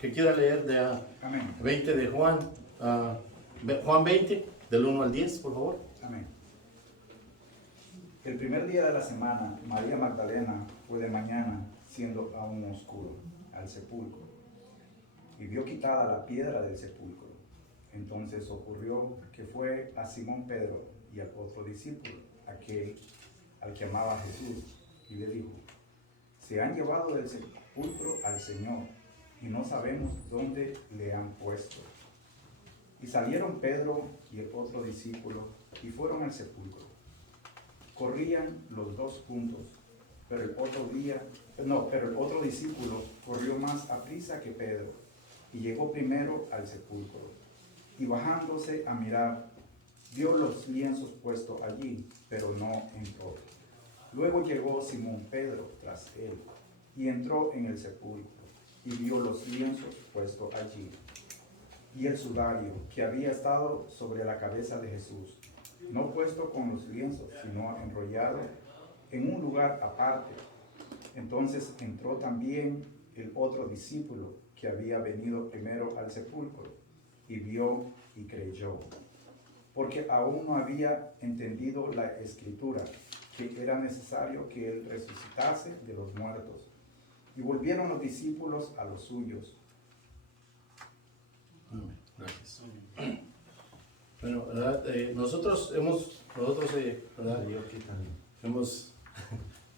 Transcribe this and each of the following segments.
Que quiera leer de Amén. 20 de Juan, Juan 20, del 1 al 10, por favor. Amén. El primer día de la semana, María Magdalena fue de mañana, siendo aún oscuro, al sepulcro, y vio quitada la piedra del sepulcro. Entonces ocurrió que fue a Simón Pedro y al otro discípulo, aquel al que amaba Jesús, y le dijo: se han llevado del sepulcro al Señor, y no sabemos dónde le han puesto. Y salieron Pedro y el otro discípulo, y fueron al sepulcro. Corrían los dos juntos, pero el otro discípulo corrió más aprisa que Pedro, y llegó primero al sepulcro. Y bajándose a mirar, vio los lienzos puestos allí, pero no entró. Luego llegó Simón Pedro tras él, y entró en el sepulcro, y vio los lienzos puestos allí, y el sudario que había estado sobre la cabeza de Jesús, no puesto con los lienzos, sino enrollado en un lugar aparte. Entonces entró también el otro discípulo que había venido primero al sepulcro, y vio y creyó, porque aún no había entendido la escritura, que era necesario que él resucitase de los muertos. Y volvieron los discípulos a los suyos. Gracias. Bueno, ¿verdad? Nosotros ¿verdad? Hemos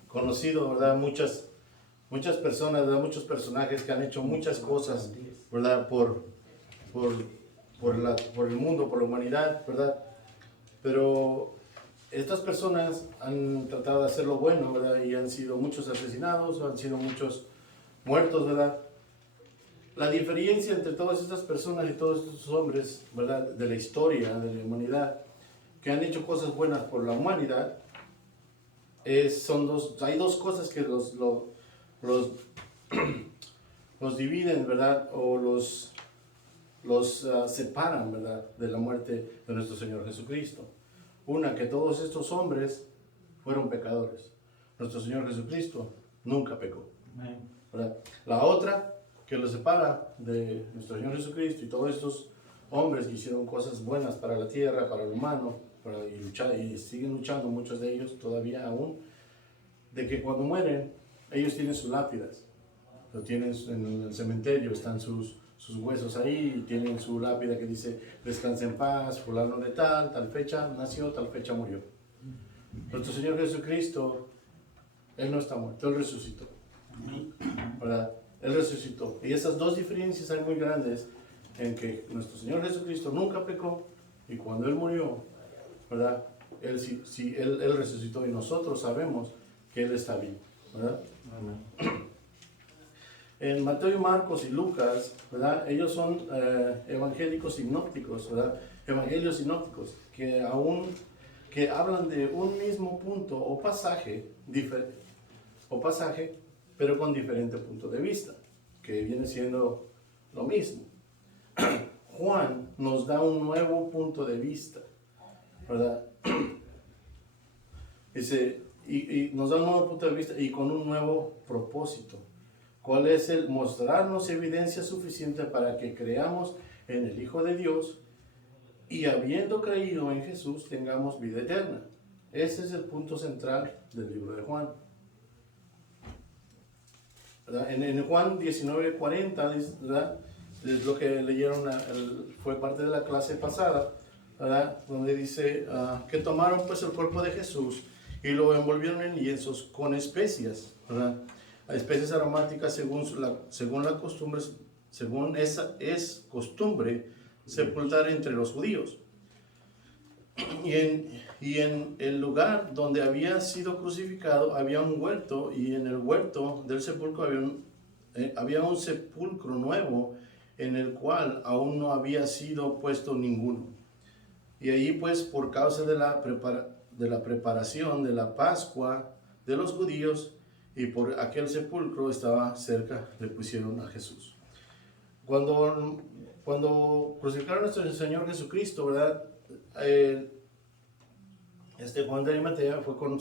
conocido, ¿verdad? Muchas personas, ¿verdad? Muchos personajes que han hecho muchas cosas, ¿verdad? Por el mundo, por la humanidad, ¿verdad? Pero estas personas han tratado de hacer lo bueno, ¿verdad? Y han sido muchos asesinados, han sido muchos muertos, ¿verdad? La diferencia entre todas estas personas y todos estos hombres, ¿verdad? De la historia, de la humanidad, que han hecho cosas buenas por la humanidad, hay dos cosas que los dividen, ¿verdad? O los separan, ¿verdad? De la muerte de nuestro Señor Jesucristo. Una, que todos estos hombres fueron pecadores. Nuestro Señor Jesucristo nunca pecó, ¿verdad? La otra, que los separa de nuestro Señor Jesucristo y todos estos hombres que hicieron cosas buenas para la tierra, para el humano, y siguen luchando, muchos de ellos todavía aún, de que cuando mueren, ellos tienen sus lápidas, lo tienen en el cementerio, están sus huesos ahí, y tienen su lápida que dice: descansa en paz, fulano de tal fecha nació, tal fecha murió. Nuestro Señor Jesucristo, Él no está muerto, Él resucitó, ¿verdad? Él resucitó. Y esas dos diferencias hay muy grandes, en que nuestro Señor Jesucristo nunca pecó, y cuando Él murió, ¿verdad? Él resucitó, y nosotros sabemos que Él está vivo, ¿verdad? Amén. En Mateo, Marcos y Lucas, ¿verdad? Ellos son evangélicos sinópticos, ¿verdad? Evangelios sinópticos, que hablan de un mismo punto o pasaje, pero con diferente punto de vista, que viene siendo lo mismo. Juan nos da un nuevo punto de vista, ¿verdad? Dice, y nos da un nuevo punto de vista y con un nuevo propósito. ¿Cuál es el mostrarnos evidencia suficiente para que creamos en el Hijo de Dios y habiendo creído en Jesús tengamos vida eterna? Ese es el punto central del libro de Juan. ¿Verdad? En Juan 19:40, ¿verdad? Es lo que leyeron, fue parte de la clase pasada, ¿verdad? Donde dice que tomaron pues el cuerpo de Jesús y lo envolvieron en lienzos con especias, ¿verdad? Especies aromáticas según la costumbre, según esa es costumbre sepultar entre los judíos. Y en el lugar donde había sido crucificado había un huerto, y en el huerto del sepulcro había un sepulcro nuevo, en el cual aún no había sido puesto ninguno. Y allí pues, por causa de la preparación de la Pascua de los judíos, y por aquel sepulcro estaba cerca, le pusieron a Jesús. Cuando crucificaron a nuestro Señor Jesucristo, ¿verdad? Juan de Arimatea fue con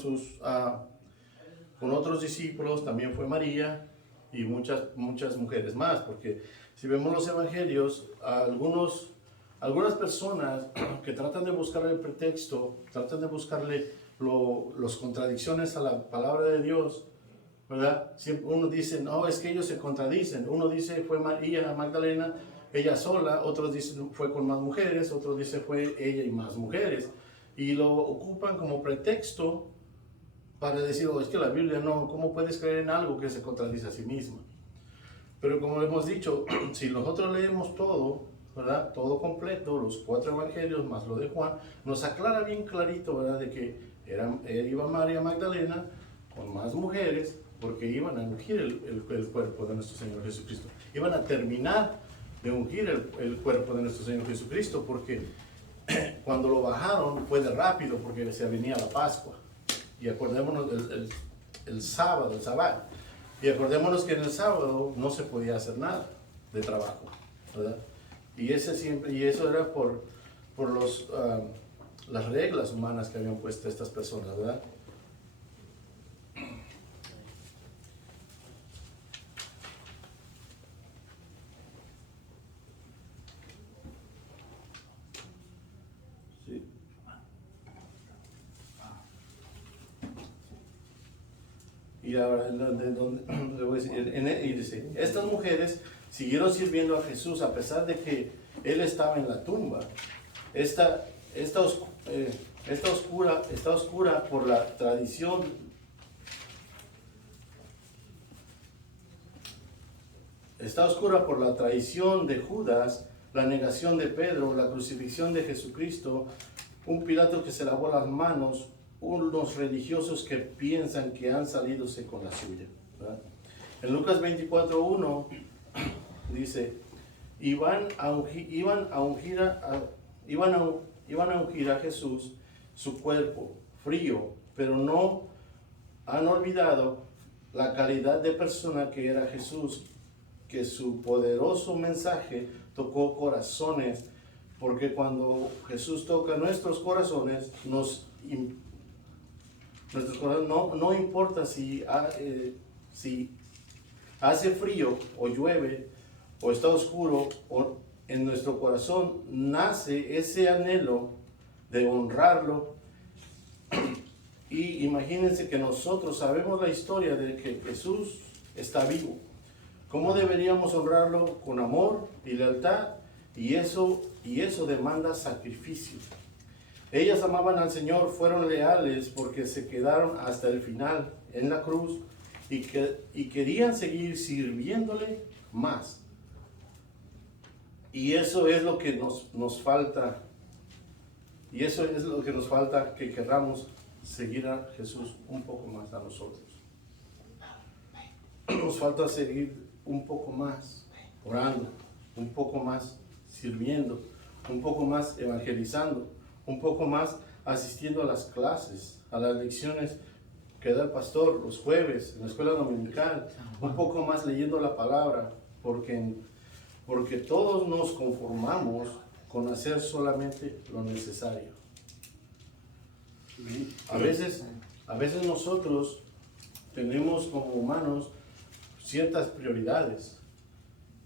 otros discípulos, también fue María, y muchas mujeres más, porque si vemos los evangelios, algunas personas que tratan de buscarle el pretexto, tratan de buscarle las contradicciones a la palabra de Dios, ¿verdad? Siempre uno dice, no, es que ellos se contradicen. Uno dice fue María Magdalena, ella sola, otros dicen fue con más mujeres, otros dicen fue ella y más mujeres. Y lo ocupan como pretexto para decir, oh, es que la Biblia no, ¿cómo puedes creer en algo que se contradice a sí misma? Pero como hemos dicho, si nosotros leemos todo, ¿verdad? Todo completo, los 4 evangelios más lo de Juan, nos aclara bien clarito, ¿verdad? De que iba María Magdalena con más mujeres porque iban a ungir el cuerpo de nuestro Señor Jesucristo. Iban a terminar de ungir el cuerpo de nuestro Señor Jesucristo, porque cuando lo bajaron fue de rápido, porque se venía la Pascua. Y acordémonos el sábado, el sabbat. Y acordémonos que en el sábado no se podía hacer nada de trabajo, ¿verdad? Y eso era por las reglas humanas que habían puesto estas personas, ¿verdad? Sí. Y ahora, le voy a decir, y dice, estas mujeres siguieron sirviendo a Jesús a pesar de que Él estaba en la tumba. Está oscura por la tradición. Está oscura por la traición de Judas, la negación de Pedro, la crucifixión de Jesucristo, un Pilato que se lavó las manos, unos religiosos que piensan que han salidose con la suya, ¿verdad? En Lucas 24:1 dice, iban a ungir a Jesús su cuerpo frío, pero no han olvidado la calidad de persona que era Jesús, que su poderoso mensaje tocó corazones, porque cuando Jesús toca nuestros corazones, nuestros corazones no importa si hace frío o llueve o está oscuro, o en nuestro corazón nace ese anhelo de honrarlo. Y imagínense que nosotros sabemos la historia de que Jesús está vivo. ¿Cómo deberíamos honrarlo? Con amor y lealtad, y eso demanda sacrificio. Ellas amaban al Señor, fueron leales porque se quedaron hasta el final en la cruz y querían seguir sirviéndole más. Y eso es lo que nos falta. Y eso es lo que nos falta, que queramos seguir a Jesús un poco más a nosotros. Nos falta seguir un poco más orando, un poco más sirviendo, un poco más evangelizando, un poco más asistiendo a las clases, a las lecciones que da el pastor los jueves en la escuela dominical, un poco más leyendo la palabra, porque todos nos conformamos con hacer solamente lo necesario. A veces nosotros tenemos como humanos ciertas prioridades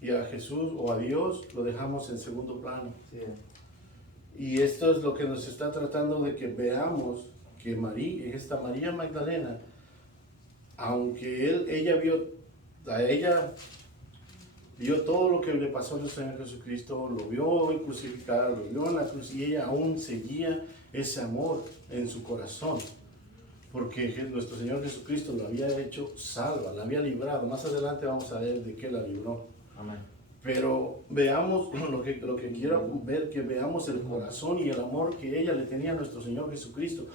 y a Jesús o a Dios lo dejamos en segundo plano. Sí. Y esto es lo que nos está tratando de que veamos que esta María Magdalena, aunque ella vio todo lo que le pasó a nuestro Señor Jesucristo, lo vio crucificar, lo vio en la cruz, y ella aún seguía ese amor en su corazón, porque nuestro Señor Jesucristo la había hecho salva, la había librado. Más adelante vamos a ver de qué la libró. Amén. Pero veamos lo que quiero ver, que veamos el corazón y el amor que ella le tenía a nuestro Señor Jesucristo,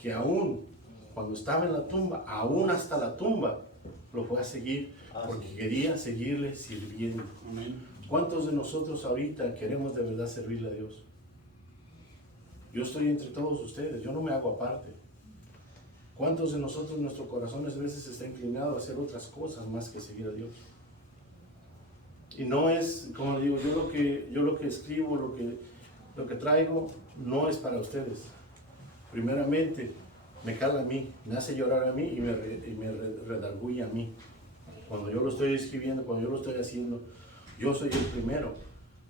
que aún cuando estaba en la tumba, aún hasta la tumba, lo fue a seguir, porque quería seguirle sirviendo. Amén. ¿Cuántos de nosotros ahorita queremos de verdad servirle a Dios? Yo estoy entre todos ustedes, yo no me hago aparte. ¿Cuántos de nosotros, nuestro corazón a veces está inclinado a hacer otras cosas más que seguir a Dios? Y no es, como digo, yo lo que escribo, lo que traigo, no es para ustedes. Primeramente, me cala a mí, me hace llorar a mí y me redarguye a mí. cuando yo lo estoy escribiendo, cuando yo lo estoy haciendo, yo soy el primero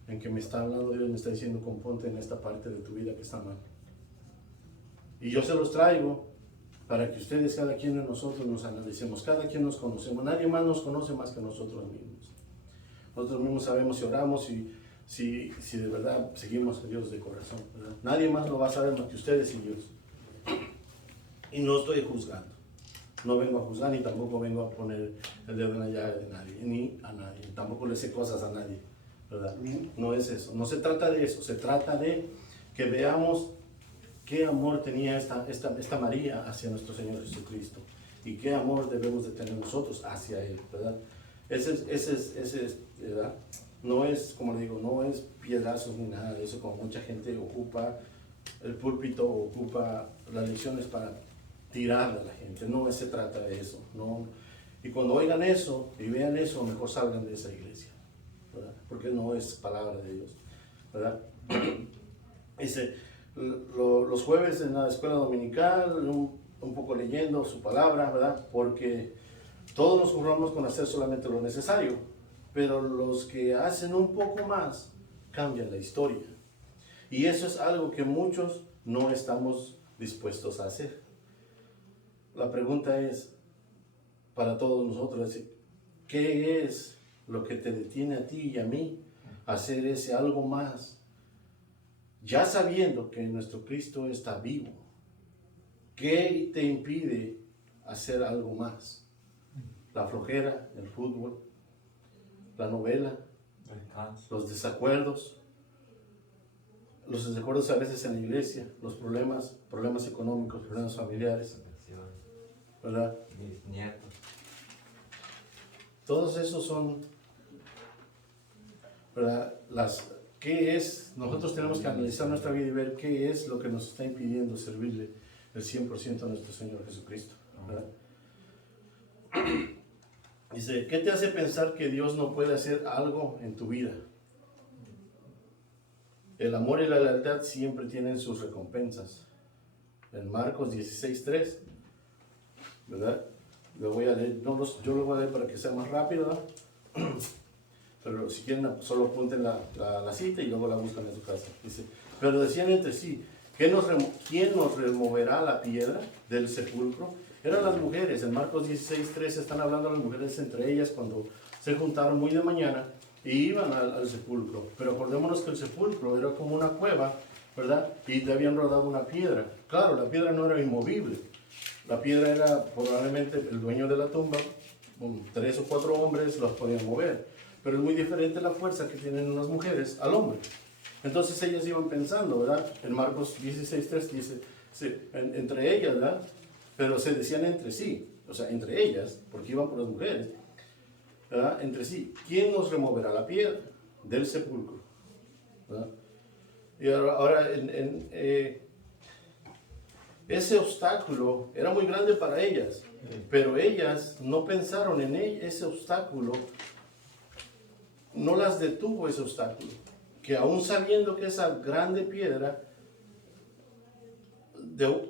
en que me está hablando Dios, me está diciendo, componte en esta parte de tu vida que está mal. Y yo se los traigo para que ustedes, cada quien de nosotros, nos analicemos, cada quien nos conocemos, nadie más nos conoce más que nosotros mismos. Nosotros mismos sabemos si oramos, si de verdad seguimos a Dios de corazón, ¿verdad? Nadie más lo va a saber más que ustedes y Dios. Y no estoy juzgando, no vengo a juzgar ni tampoco vengo a poner el dedo en la llaga de nadie, ni a nadie, tampoco le sé cosas a nadie, ¿verdad? No es eso, no se trata de eso, se trata de que veamos qué amor tenía esta María hacia nuestro Señor Jesucristo y qué amor debemos de tener nosotros hacia Él, ¿verdad? Ese es, ¿verdad? No es, como le digo, no es piedrazos ni nada de eso, como mucha gente ocupa el púlpito, ocupa las lecciones para tirarle a la gente. No se trata de eso, no. Y cuando oigan eso y vean eso, mejor salgan de esa iglesia, ¿verdad? Porque no es palabra de Dios, ¿verdad? Los jueves en la escuela dominical, un poco leyendo su palabra, ¿verdad? Porque todos nos conformamos con hacer solamente lo necesario, pero los que hacen un poco más cambian la historia. Y eso es algo que muchos no estamos dispuestos a hacer. La pregunta es, para todos nosotros, ¿qué es lo que te detiene a ti y a mí a hacer ese algo más? Ya sabiendo que nuestro Cristo está vivo, ¿qué te impide hacer algo más? La flojera, el fútbol, la novela, los desacuerdos a veces en la iglesia, los problemas económicos, problemas familiares, ¿verdad? Mis nietos. Todos esos son, ¿verdad? ¿Qué es? Nosotros tenemos que analizar nuestra vida y ver qué es lo que nos está impidiendo servirle el 100% a nuestro Señor Jesucristo, ¿verdad? Dice, ¿qué te hace pensar que Dios no puede hacer algo en tu vida? El amor y la lealtad siempre tienen sus recompensas. En Marcos 16:3, ¿verdad? Lo voy a leer, yo lo voy a leer para que sea más rápido, ¿verdad? Pero si quieren, solo apunten la cita y luego la buscan en su casa. Dice, pero decían entre sí, ¿quién nos removerá la piedra del sepulcro? Eran las mujeres. En Marcos 16:3 están hablando las mujeres entre ellas cuando se juntaron muy de mañana y iban al sepulcro. Pero acordémonos que el sepulcro era como una cueva, ¿verdad? Y le habían rodado una piedra. Claro, la piedra no era inmovible. La piedra era probablemente el dueño de la tumba, 3 o 4 hombres los podían mover. Pero es muy diferente la fuerza que tienen las mujeres al hombre. Entonces ellas iban pensando, ¿verdad? En Marcos 16:3 dice, sí, entre ellas, ¿verdad? Pero se decían entre sí, o sea, entre ellas, porque iban por las mujeres, ¿verdad? Entre sí, ¿quién nos removerá la piedra del sepulcro? ¿Verdad? Y ahora ese obstáculo era muy grande para ellas, pero ellas no pensaron en ese obstáculo, no las detuvo ese obstáculo, que aún sabiendo que esa grande piedra,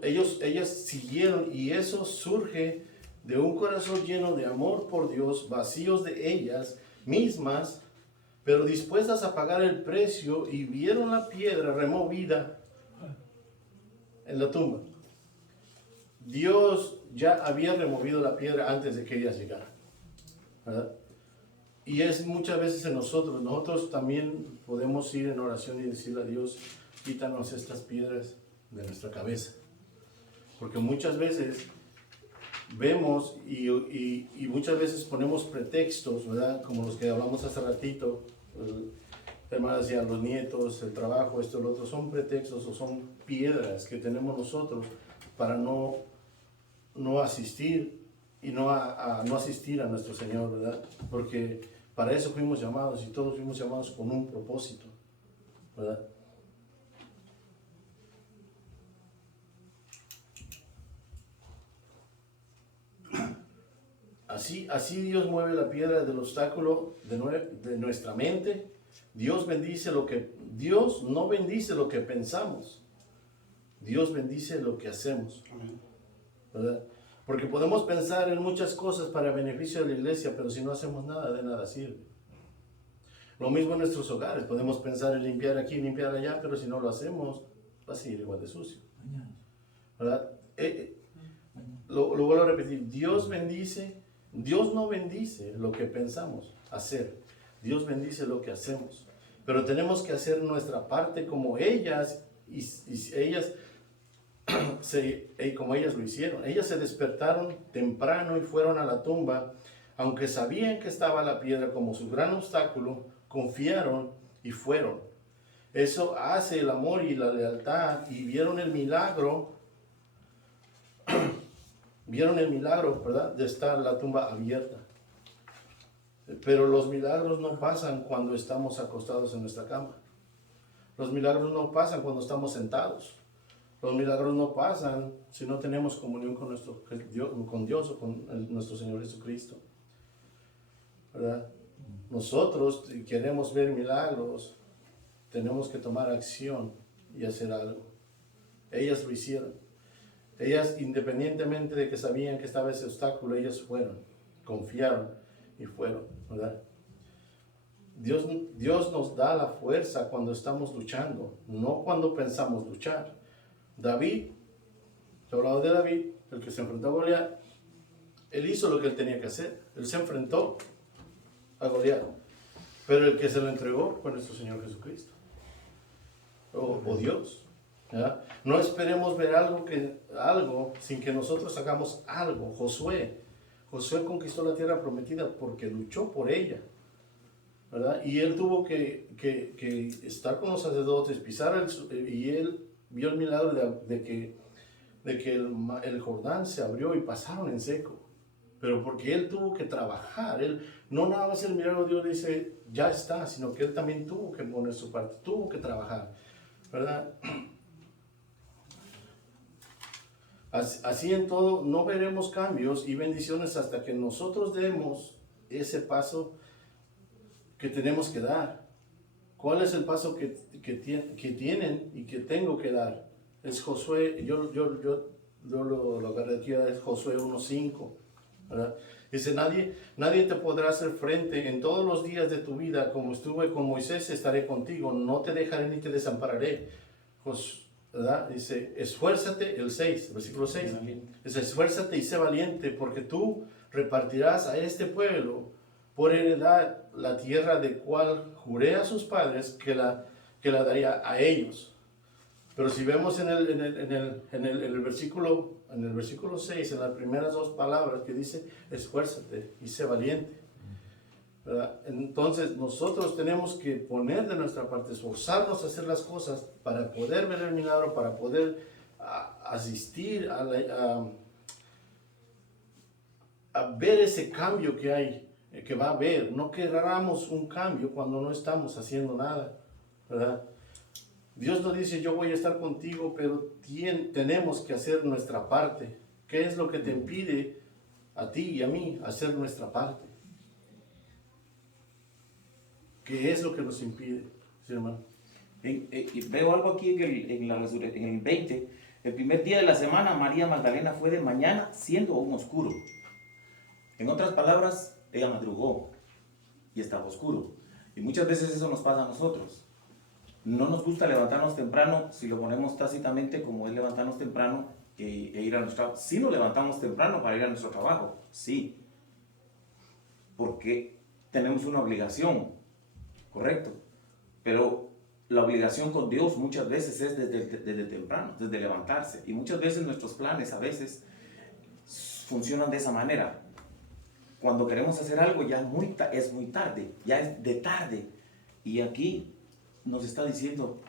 ellas siguieron, y eso surge de un corazón lleno de amor por Dios, vacíos de ellas mismas, pero dispuestas a pagar el precio, y vieron la piedra removida en la tumba. Dios ya había removido la piedra antes de que ellas llegaran, ¿verdad? Y es muchas veces en nosotros también podemos ir en oración y decirle a Dios, quítanos estas piedras de nuestra cabeza. Porque muchas veces vemos y muchas veces ponemos pretextos, ¿verdad? Como los que hablamos hace ratito, hermana decía, los nietos, el trabajo, esto, lo otro, son pretextos o son piedras que tenemos nosotros para no asistir y no asistir a nuestro Señor, ¿verdad? Porque para eso fuimos llamados, y todos fuimos llamados con un propósito, ¿verdad? Así Dios mueve la piedra del obstáculo de nuestra mente. Dios no bendice lo que pensamos. Dios bendice lo que hacemos, ¿verdad? Porque podemos pensar en muchas cosas para beneficio de la iglesia, pero si no hacemos nada, de nada sirve. Lo mismo en nuestros hogares. Podemos pensar en limpiar aquí, limpiar allá, pero si no lo hacemos, va a seguir igual de sucio. ¿Verdad? Lo vuelvo a repetir. Dios bendice. Dios no bendice lo que pensamos hacer. Dios bendice lo que hacemos. Pero tenemos que hacer nuestra parte como ellas, como ellas lo hicieron. Ellas se despertaron temprano y fueron a la tumba, aunque sabían que estaba la piedra como su gran obstáculo, confiaron y fueron. Eso hace el amor y la lealtad, y vieron el milagro, ¿verdad? De estar la tumba abierta. Pero los milagros no pasan cuando estamos acostados en nuestra cama. Los milagros no pasan cuando estamos sentados. Los milagros no pasan si no tenemos comunión con Dios o con nuestro Señor Jesucristo. ¿Verdad? Nosotros queremos ver milagros, tenemos que tomar acción y hacer algo. Ellas lo hicieron. Ellas, independientemente de que sabían que estaba ese obstáculo, ellas fueron, confiaron y fueron, ¿verdad? Dios nos da la fuerza cuando estamos luchando, no cuando pensamos luchar. David, he hablado de David, el que se enfrentó a Goliat, él hizo lo que él tenía que hacer. Él se enfrentó a Goliat, pero el que se lo entregó fue nuestro Señor Jesucristo, o Dios. ¿Ya? No esperemos ver algo sin que nosotros hagamos algo. Josué conquistó la tierra prometida porque luchó por ella, ¿verdad? Y él tuvo que estar con los sacerdotes, y él vio el milagro de que el Jordán se abrió y pasaron en seco. Pero porque él tuvo que trabajar. Él no nada más el milagro de Dios dice ya está, sino que él también tuvo que poner su parte, tuvo que trabajar, ¿verdad? Así en todo, no veremos cambios y bendiciones hasta que nosotros demos ese paso que tenemos que dar. ¿Cuál es el paso que tienen y que tengo que dar? Es Josué, yo lo agarré aquí, es Josué 1:5, ¿verdad? Dice, nadie te podrá hacer frente en todos los días de tu vida, como estuve con Moisés, estaré contigo, no te dejaré ni te desampararé. ¿Verdad? Dice, esfuérzate, versículo 6, dice, esfuérzate y sé valiente, porque tú repartirás a este pueblo por heredad la tierra de cual juré a sus padres que la daría a ellos. Pero si vemos en el versículo 6, en las primeras dos palabras que dice, esfuérzate y sé valiente, ¿verdad? Entonces nosotros tenemos que poner de nuestra parte, esforzarnos a hacer las cosas para poder ver el milagro, para poder asistir a ver ese cambio que hay, que va a haber. No queramos un cambio cuando no estamos haciendo nada, ¿verdad? Dios nos dice, yo voy a estar contigo, pero tenemos que hacer nuestra parte. ¿Qué es lo que te impide a ti y a mí hacer nuestra parte? ¿Qué es lo que nos impide, sí, hermano? Veo algo aquí en el 20. El primer día de la semana, María Magdalena fue de mañana, siendo aún oscuro. En otras palabras, ella madrugó y estaba oscuro. Y muchas veces eso nos pasa a nosotros. No nos gusta levantarnos temprano, si lo ponemos tácitamente como es levantarnos temprano e ir a nuestro trabajo. Sí nos levantamos temprano para ir a nuestro trabajo, sí. Porque tenemos una obligación, correcto. Pero la obligación con Dios muchas veces es desde temprano, desde levantarse. Y muchas veces nuestros planes a veces funcionan de esa manera. Cuando queremos hacer algo ya es muy tarde, ya es de tarde. Y aquí nos está diciendo,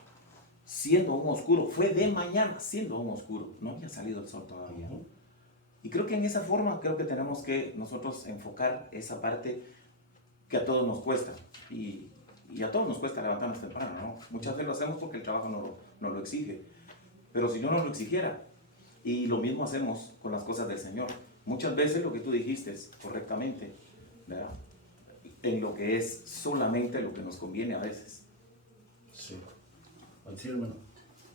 siendo aún oscuro, fue de mañana, siendo aún oscuro, no había salido el sol todavía. Y creo que en esa forma, creo que tenemos que nosotros enfocar esa parte que a todos nos cuesta. Y a todos nos cuesta levantarnos temprano, ¿no? Muchas veces lo hacemos porque el trabajo no lo exige. Pero si no nos lo exigiera, y lo mismo hacemos con las cosas del Señor. Muchas veces lo que tú dijiste correctamente, ¿verdad? En lo que es solamente lo que nos conviene a veces. Sí, así, hermano.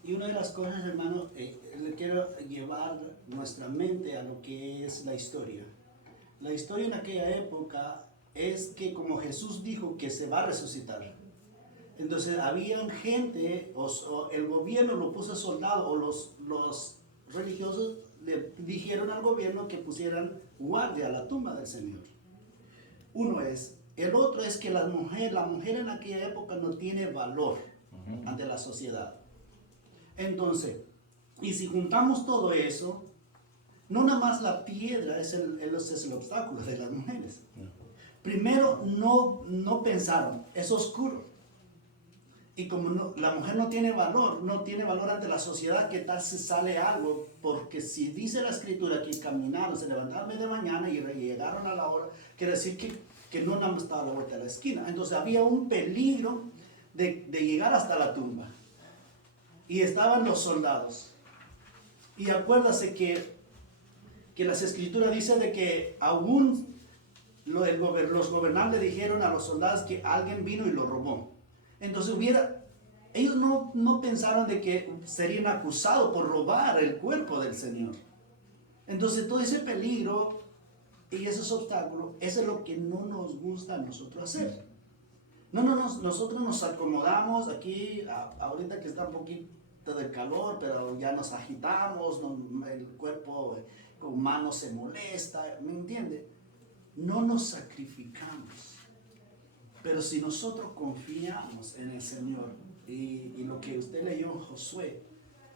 Y una de las cosas, hermano, le quiero llevar nuestra mente a lo que es la historia. La historia en aquella época es que como Jesús dijo que se va a resucitar, entonces había gente, o el gobierno lo puso soldado, o los religiosos le dijeron al gobierno que pusieran guardia a la tumba del Señor. Uno es. El otro es que la mujer en aquella época no tiene valor ante la sociedad. Entonces, y si juntamos todo eso, no nada más la piedra es el obstáculo de las mujeres. Primero, no pensaron, es oscuro. Y como la mujer no tiene valor ante la sociedad, ¿qué tal si sale algo? Porque si dice la escritura que caminaron, se levantaron de mañana y llegaron a la hora, quiere decir que no nada más estaba a la vuelta de la esquina. Entonces había un peligro de llegar hasta la tumba. Y estaban los soldados. Y acuérdase que las escrituras dicen de que aún los gobernantes dijeron a los soldados que alguien vino y lo robó. Entonces ellos no pensaron de que serían acusados por robar el cuerpo del Señor. Entonces todo ese peligro y esos obstáculos, eso es lo que no nos gusta a nosotros hacer. Nosotros nos acomodamos aquí, ahorita que está un poquito de calor, pero ya nos agitamos, el cuerpo humano se molesta, ¿me entiende? No nos sacrificamos. Pero si nosotros confiamos en el Señor, y lo que usted leyó en Josué,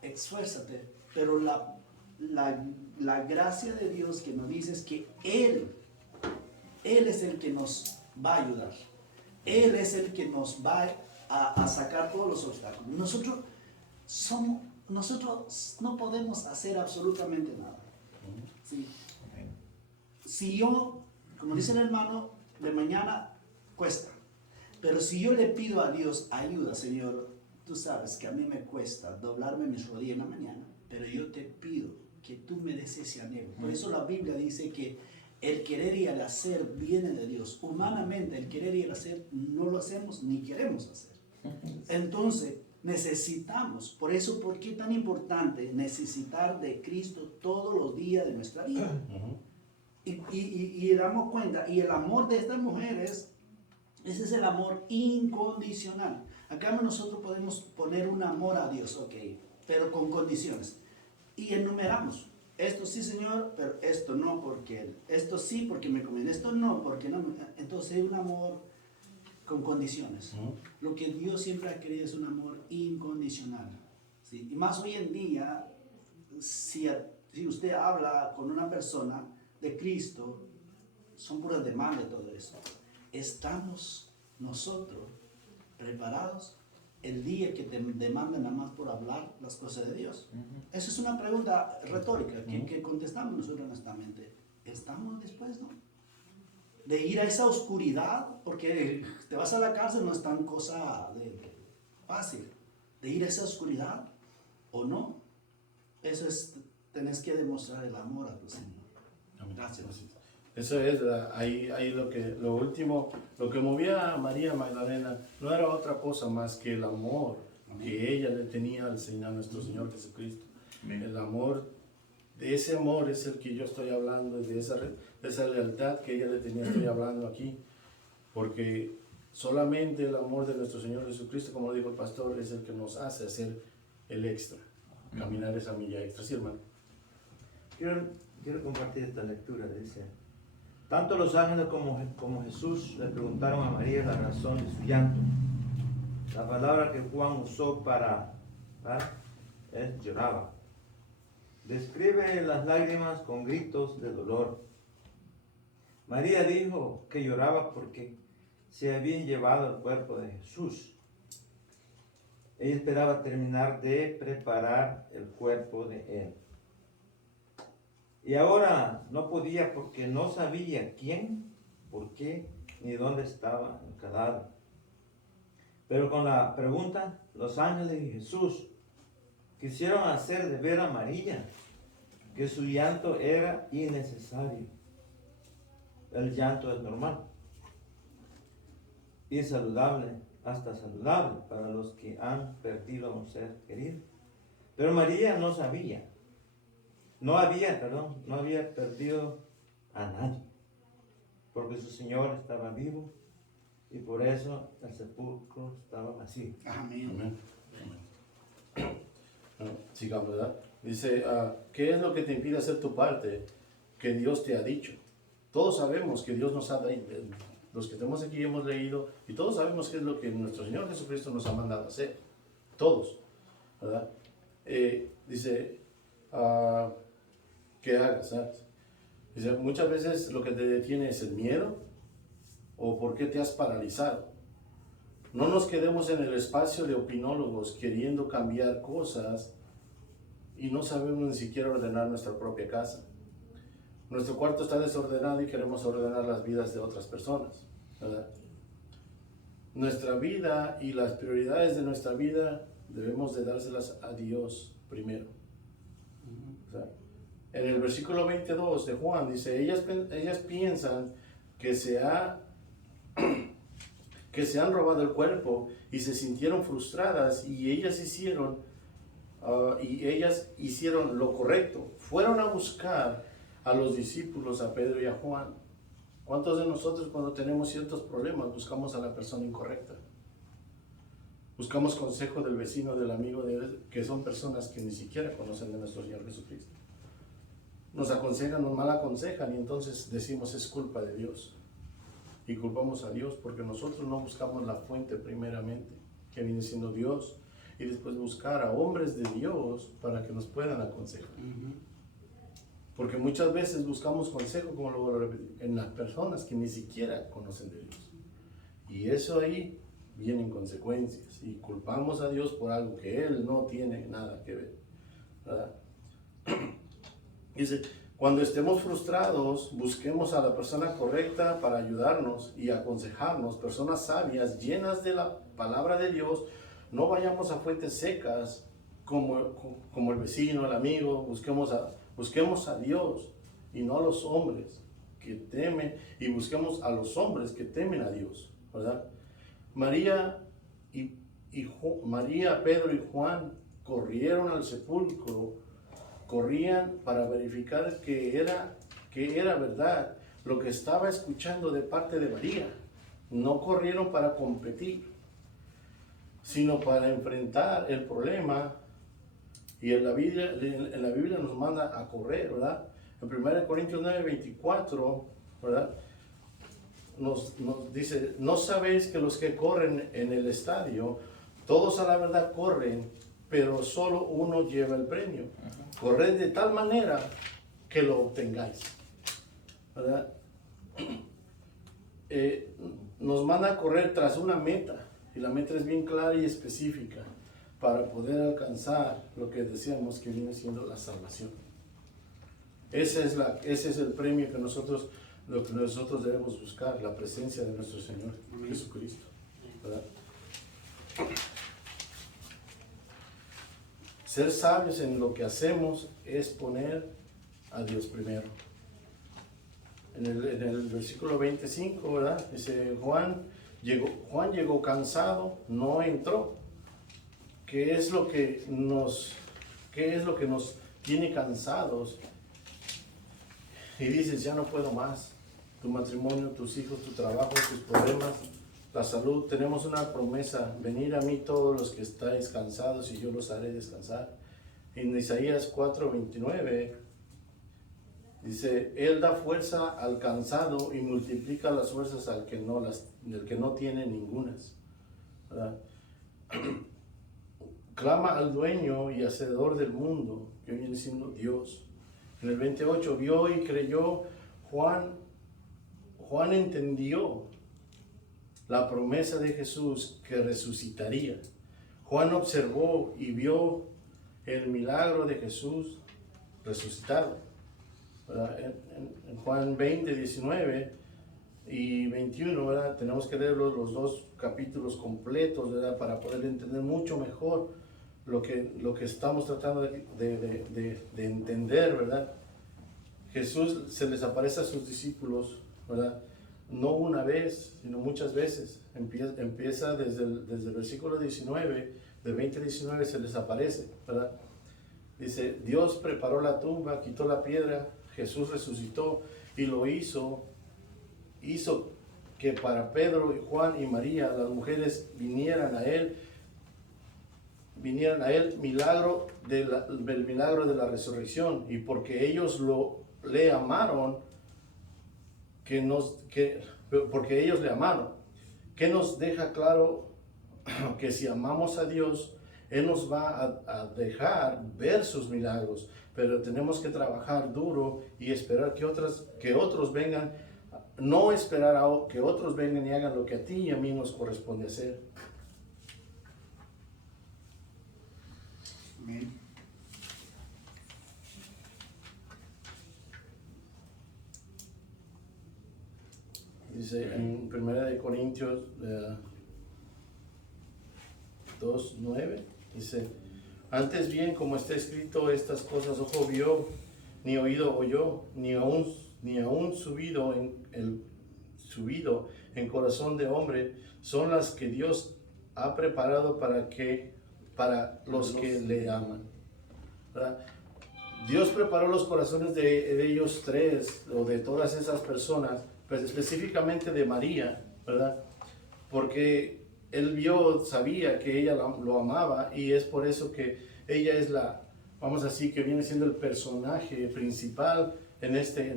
esfuérzate, pero la gracia de Dios que nos dice es que Él es el que nos va a ayudar. Él es el que nos va a sacar todos los obstáculos. Nosotros no podemos hacer absolutamente nada. ¿Sí? Si yo, como dice el hermano, de mañana cuesta. Pero si yo le pido a Dios ayuda, Señor, tú sabes que a mí me cuesta doblarme mis rodillas en la mañana, pero yo te pido que tú me des ese anhelo. Por eso la Biblia dice que el querer y el hacer viene de Dios. Humanamente, el querer y el hacer no lo hacemos ni queremos hacer. Entonces, necesitamos, por eso, ¿por qué tan importante necesitar de Cristo todos los días de nuestra vida? Y damos cuenta, y el amor de estas mujeres, ese es el amor incondicional. Acá nosotros podemos poner un amor a Dios, ok, pero con condiciones. Y enumeramos. Esto sí, Señor, pero esto no, porque Él. Esto sí, porque me conviene. Esto no, porque no. Entonces es un amor con condiciones. Lo que Dios siempre ha querido es un amor incondicional. ¿Sí? Y más hoy en día, si usted habla con una persona de Cristo, son puras demandas y todo eso. ¿Estamos nosotros preparados el día que te demandan nada más por hablar las cosas de Dios? Esa es una pregunta retórica que contestamos nosotros honestamente. ¿Estamos dispuestos de ir a esa oscuridad? Porque te vas a la cárcel, no es tan cosa fácil. ¿De ir a esa oscuridad o no? Eso es, tenés que demostrar el amor a tu Señor. Gracias. Eso es, ahí lo último, lo que movía a María Magdalena no era otra cosa más que el amor que ella le tenía al Señor, nuestro Señor Jesucristo. El amor, de ese amor es el que yo estoy hablando, de esa lealtad que ella le tenía, estoy hablando aquí. Porque solamente el amor de nuestro Señor Jesucristo, como dijo el pastor, es el que nos hace hacer el extra, caminar esa milla extra. Sí, hermano. Quiero compartir esta lectura. Dice: tanto los ángeles como Jesús le preguntaron a María la razón de su llanto. La palabra que Juan usó para es lloraba. Describe las lágrimas con gritos de dolor. María dijo que lloraba porque se habían llevado el cuerpo de Jesús. Ella esperaba terminar de preparar el cuerpo de él. Y ahora no podía porque no sabía quién, por qué, ni dónde estaba el cadáver. Pero con la pregunta, los ángeles y Jesús quisieron hacer de ver a María que su llanto era innecesario. El llanto es normal y saludable, hasta saludable para los que han perdido a un ser querido. Pero María no sabía. No había perdido a nadie. Porque su Señor estaba vivo y por eso el sepulcro estaba vacío. Amén. Amén. Bueno, sigamos, ¿verdad? Dice, ¿qué es lo que te impide hacer tu parte que Dios te ha dicho? Todos sabemos que Dios nos ha dado, los que estamos aquí hemos leído, y todos sabemos qué es lo que nuestro Señor Jesucristo nos ha mandado hacer. Todos, ¿verdad? Dice, ¿qué hagas? ¿Sabes? Dice, muchas veces lo que te detiene es el miedo o por qué te has paralizado. No nos quedemos en el espacio de opinólogos queriendo cambiar cosas y no sabemos ni siquiera ordenar nuestra propia casa. Nuestro cuarto está desordenado y queremos ordenar las vidas de otras personas, ¿verdad? Nuestra vida y las prioridades de nuestra vida debemos de dárselas a Dios primero. ¿Verdad? En el versículo 22 de Juan dice, ellas piensan que se han robado el cuerpo y se sintieron frustradas y ellas hicieron lo correcto. Fueron a buscar a los discípulos, a Pedro y a Juan. ¿Cuántos de nosotros cuando tenemos ciertos problemas buscamos a la persona incorrecta? Buscamos consejo del vecino, del amigo, que son personas que ni siquiera conocen de nuestro Señor Jesucristo. Nos aconsejan, nos mal aconsejan y entonces decimos es culpa de Dios. Y culpamos a Dios porque nosotros no buscamos la fuente primeramente, que viene siendo Dios, y después buscar a hombres de Dios para que nos puedan aconsejar. Porque muchas veces buscamos consejo, como lo voy a repetir, en las personas que ni siquiera conocen de Dios. Y eso ahí vienen consecuencias y culpamos a Dios por algo que Él no tiene nada que ver, ¿verdad? Dice, cuando estemos frustrados, busquemos a la persona correcta para ayudarnos y aconsejarnos, personas sabias, llenas de la palabra de Dios. No vayamos a fuentes secas como el vecino, el amigo. Busquemos a Dios y no a los hombres que temen, y busquemos a los hombres que temen a Dios, ¿verdad? María, Pedro y Juan corrieron al sepulcro, corrían para verificar que era verdad lo que estaba escuchando de parte de María. No corrieron para competir, sino para enfrentar el problema. Y en la Biblia nos manda a correr, ¿verdad? En 1 Corintios 9:24, ¿verdad? Nos dice, ¿no sabéis que los que corren en el estadio, todos a la verdad corren, pero solo uno lleva el premio? Corred de tal manera que lo obtengáis, ¿verdad? Nos manda a correr tras una meta, y la meta es bien clara y específica, para poder alcanzar lo que decíamos que viene siendo la salvación. Ese es el premio que nosotros debemos buscar, la presencia de nuestro Señor Jesucristo, ¿verdad? Ser sabios en lo que hacemos es poner a Dios primero. En el versículo 25, ¿verdad? Dice, Juan llegó cansado, no entró. ¿Qué es lo que nos tiene cansados? Y dices, ya no puedo más. Tu matrimonio, tus hijos, tu trabajo, tus problemas, la salud. Tenemos una promesa: venid a mí todos los que estáis cansados y yo los haré descansar. En Isaías 4:29 dice, Él da fuerza al cansado y multiplica las fuerzas del que no tiene ningunas, ¿verdad? Clama al dueño y hacedor del mundo, que viene siendo Dios. En el 28, vio y creyó Juan entendió la promesa de Jesús que resucitaría. Juan observó y vio el milagro de Jesús resucitado. En Juan 20, 19 y 21, ¿verdad? Tenemos que leer los dos capítulos completos, ¿verdad? Para poder entender mucho mejor lo que estamos tratando de entender, ¿verdad? Jesús se les aparece a sus discípulos, ¿verdad? No una vez, sino muchas veces. Empieza desde el versículo 19, del 20-19 se les aparece, ¿verdad? Dice, Dios preparó la tumba, quitó la piedra, Jesús resucitó y lo hizo que para Pedro y Juan y María, las mujeres vinieran a él, milagro del milagro de la resurrección, y porque ellos le amaron, porque ellos le amaron, que nos deja claro que si amamos a Dios, Él nos va a dejar ver sus milagros, pero tenemos que trabajar duro y esperar que otros vengan, no esperar que otros vengan y hagan lo que a ti y a mí nos corresponde hacer. Amén. Dice en 1 Corintios 2:9, dice, antes bien, como está escrito, estas cosas ojo vio, ni oído oyó, ni aún subido en corazón de hombre, son las que Dios ha preparado para los que le aman. ¿Verdad? Dios preparó los corazones de ellos tres, o de todas esas personas, pues específicamente de María, ¿verdad? Porque Él sabía que ella lo amaba, y es por eso que ella es vamos a decir, que viene siendo el personaje principal en este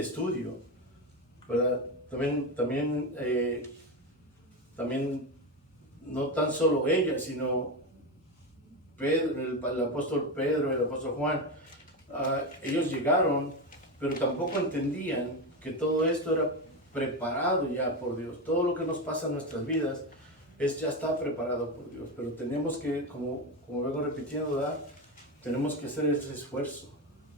estudio, ¿verdad? También no tan solo ella, sino Pedro, el apóstol Pedro, el apóstol Juan, ellos llegaron, pero tampoco entendían que todo esto era preparado ya por Dios. Todo lo que nos pasa en nuestras vidas ya está preparado por Dios, pero tenemos que, como vengo repitiendo, ¿verdad? Tenemos que hacer ese esfuerzo,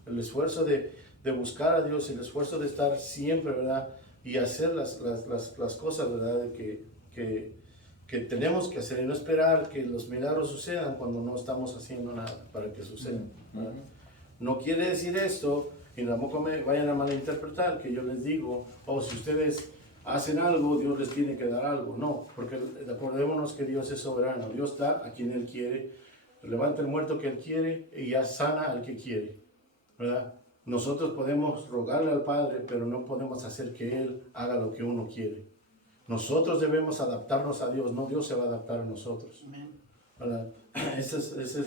el esfuerzo de buscar a Dios, el esfuerzo de estar siempre, ¿verdad? Y hacer las cosas, ¿verdad? Que tenemos que hacer, y no esperar que los milagros sucedan cuando no estamos haciendo nada para que sucedan, ¿verdad? No quiere decir esto, y tampoco me vayan a malinterpretar, que yo les digo, si ustedes hacen algo, Dios les tiene que dar algo. No, porque acordémonos que Dios es soberano. Dios da a quien Él quiere, levanta el muerto que Él quiere y ya sana al que quiere, ¿verdad? Nosotros podemos rogarle al Padre, pero no podemos hacer que Él haga lo que uno quiere. Nosotros debemos adaptarnos a Dios, no Dios se va a adaptar a nosotros. ¿Verdad? Esa es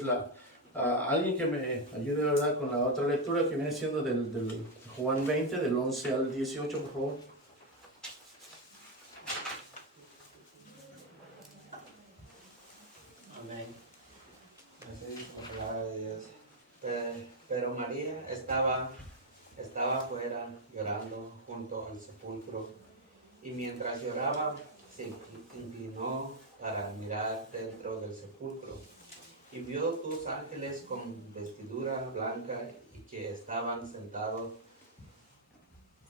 alguien que me ayude, ¿verdad?, con la otra lectura que viene siendo del Juan 20, del 11 al 18, por favor. Amén. Así es la palabra de Dios. Pero María estaba afuera llorando junto al sepulcro, y mientras lloraba se inclinó para mirar dentro del sepulcro, y vio dos ángeles con vestidura blanca y que estaban sentados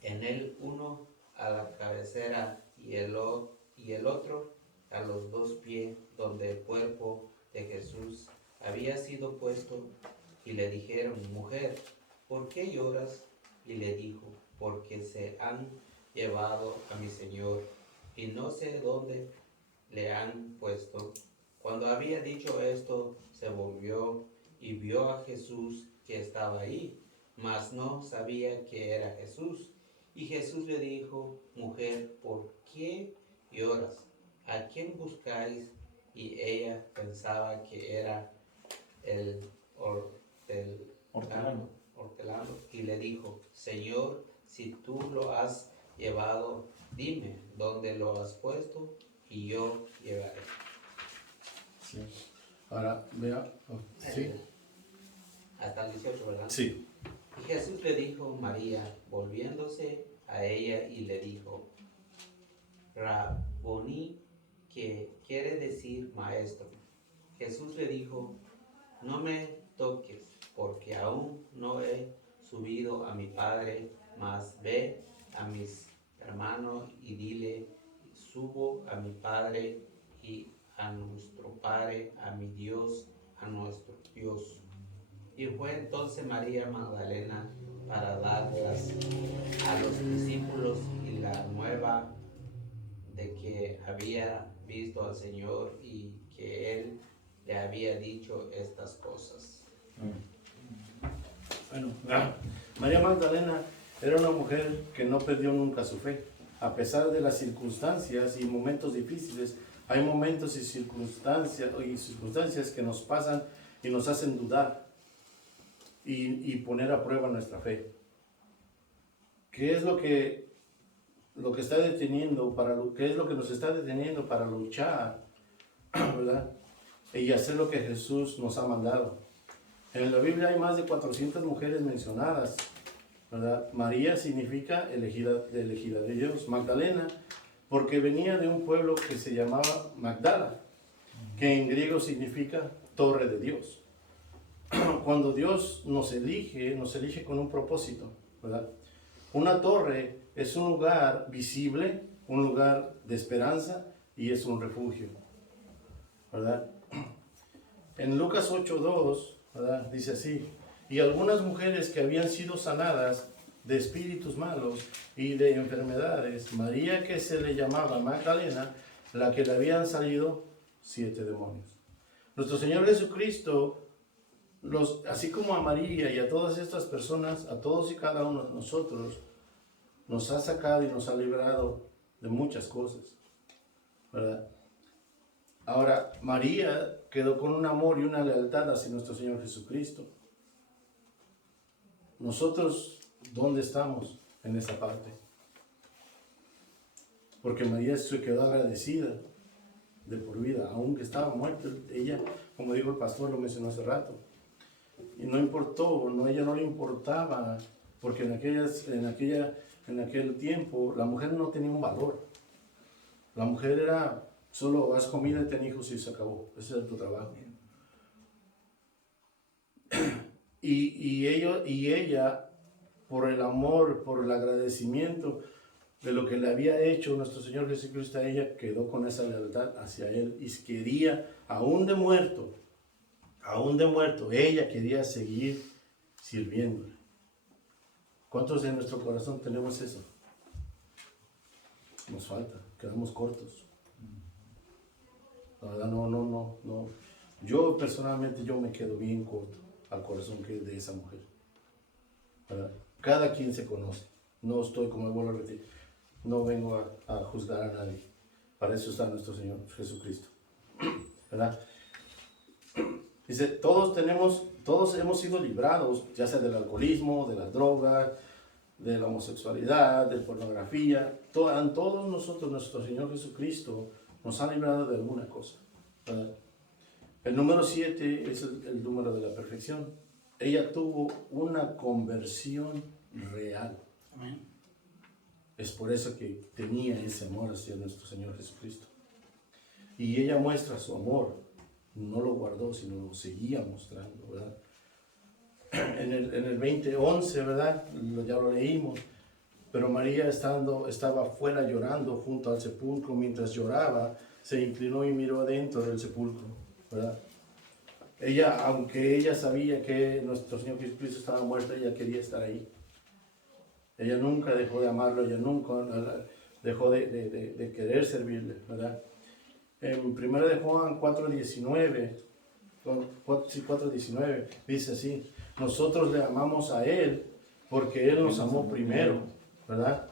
en él, uno a la cabecera y el otro a los dos pies, donde el cuerpo de Jesús había sido puesto, y le dijeron, mujer, ¿por qué lloras? Y le dijo, porque se han llevado a mi Señor, y no sé dónde le han puesto. Cuando había dicho esto, se volvió y vio a Jesús que estaba ahí, mas no sabía que era Jesús. Y Jesús le dijo, mujer, ¿por qué lloras? ¿A quién buscáis? Y ella pensaba que era el hortelano, y le dijo, Señor, si tú lo has llevado, dime dónde lo has puesto, y yo llevaré. Sí. Ahora, vea. Sí. Hasta el 18, ¿verdad? Sí. Y Jesús le dijo, María, volviéndose a ella, y le dijo, Raboni, que quiere decir maestro. Jesús le dijo, no me toques, porque aún no he subido a mi Padre, mas ve a mis hermanos y dile, subo a mi Padre y a nuestro Padre, a mi Dios, a nuestro Dios. Y fue entonces María Magdalena para darlas a los discípulos y la nueva de que había visto al Señor y que Él le había dicho estas cosas. Bueno, María Magdalena era una mujer que no perdió nunca su fe. A pesar de las circunstancias y momentos difíciles, hay momentos y circunstancias que nos pasan y nos hacen dudar y poner a prueba nuestra fe. ¿Qué es lo que está deteniendo qué es lo que nos está deteniendo para luchar, ¿verdad? Y hacer lo que Jesús nos ha mandado? En la Biblia hay más de 400 mujeres mencionadas, ¿verdad? María significa elegida de Dios. Magdalena, porque venía de un pueblo que se llamaba Magdala, que en griego significa torre de Dios. Cuando Dios nos elige con un propósito, ¿verdad? Una torre es un lugar visible, un lugar de esperanza y es un refugio, ¿verdad? En Lucas 8:2, ¿verdad? Dice así: y algunas mujeres que habían sido sanadas de espíritus malos y de enfermedades, María, que se le llamaba Magdalena, la que le habían salido 7 demonios. Nuestro Señor Jesucristo, así como a María y a todas estas personas, a todos y cada uno de nosotros, nos ha sacado y nos ha librado de muchas cosas, ¿verdad? Ahora, María quedó con un amor y una lealtad hacia nuestro Señor Jesucristo. Nosotros, ¿dónde estamos en esa parte? Porque María se quedó agradecida de por vida, aunque estaba muerta. Ella, como dijo el pastor, lo mencionó hace rato, y no importó, ella no le importaba, porque en aquel tiempo la mujer no tenía un valor. La mujer era solo haz comida y ten hijos y se acabó. Ese era tu trabajo. Y ella, por el amor, por el agradecimiento de lo que le había hecho nuestro Señor Jesucristo a ella, quedó con esa lealtad hacia Él y quería, aún de muerto, ella quería seguir sirviéndole. ¿Cuántos en nuestro corazón tenemos eso? Nos falta, quedamos cortos. La verdad, no. Yo personalmente, me quedo bien corto al corazón de esa mujer. ¿Verdad? Cada quien se conoce. No estoy, como vuelvo a repetir, no vengo a juzgar a nadie. Para eso está nuestro Señor Jesucristo. ¿Verdad? Dice, todos hemos sido librados, ya sea del alcoholismo, de las drogas, de la homosexualidad, de la pornografía. Todos nosotros, nuestro Señor Jesucristo, nos ha librado de alguna cosa, ¿verdad? El número 7 es el número de la perfección. Ella tuvo una conversión real. Amén. Es por eso que tenía ese amor hacia nuestro Señor Jesucristo. Y ella muestra su amor. No lo guardó, sino lo seguía mostrando, ¿verdad? En el 20:11, ¿verdad? Ya lo leímos. Pero María estaba afuera llorando junto al sepulcro. Mientras lloraba, se inclinó y miró adentro del sepulcro, ¿verdad? Aunque ella sabía que nuestro Señor Jesucristo estaba muerto, ella quería estar ahí. Ella nunca dejó de amarlo, ella nunca dejó de querer servirle, ¿verdad? En 1 de Juan 4:19 dice así: nosotros le amamos a Él porque Él nos amó primero, ¿verdad?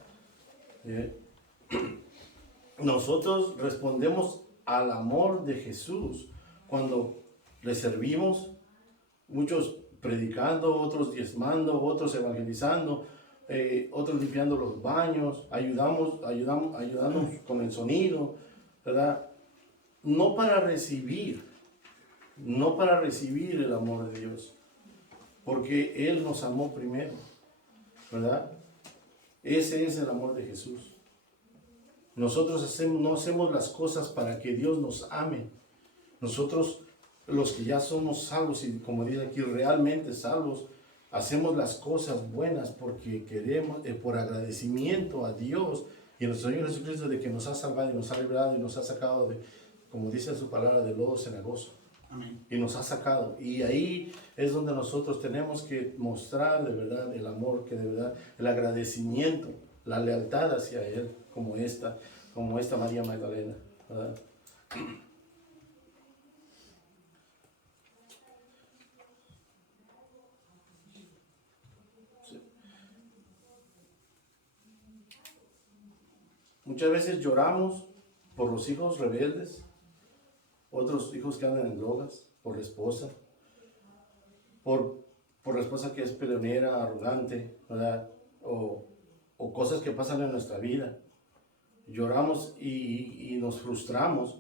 Nosotros respondemos al amor de Jesús cuando le servimos, muchos predicando, otros diezmando, otros evangelizando, otros limpiando los baños, ayudándonos con el sonido, ¿verdad? No para recibir el amor de Dios, porque Él nos amó primero, ¿verdad? Ese es el amor de Jesús. Nosotros no hacemos las cosas para que Dios nos ame. Nosotros, los que ya somos salvos y, como dice aquí, realmente salvos, hacemos las cosas buenas porque queremos, por agradecimiento a Dios y a nuestro Señor Jesucristo de que nos ha salvado y nos ha librado y nos ha sacado de, como dice su palabra, de lodo cenagoso. Amén. Y nos ha sacado. Y ahí es donde nosotros tenemos que mostrar de verdad el amor, que de verdad, el agradecimiento, la lealtad hacia Él, como como esta María Magdalena, ¿verdad? Sí. Muchas veces lloramos por los hijos rebeldes, otros hijos que andan en drogas, por la esposa, por la esposa que es peleonera, arrogante, ¿verdad? O cosas que pasan en nuestra vida. Lloramos y nos frustramos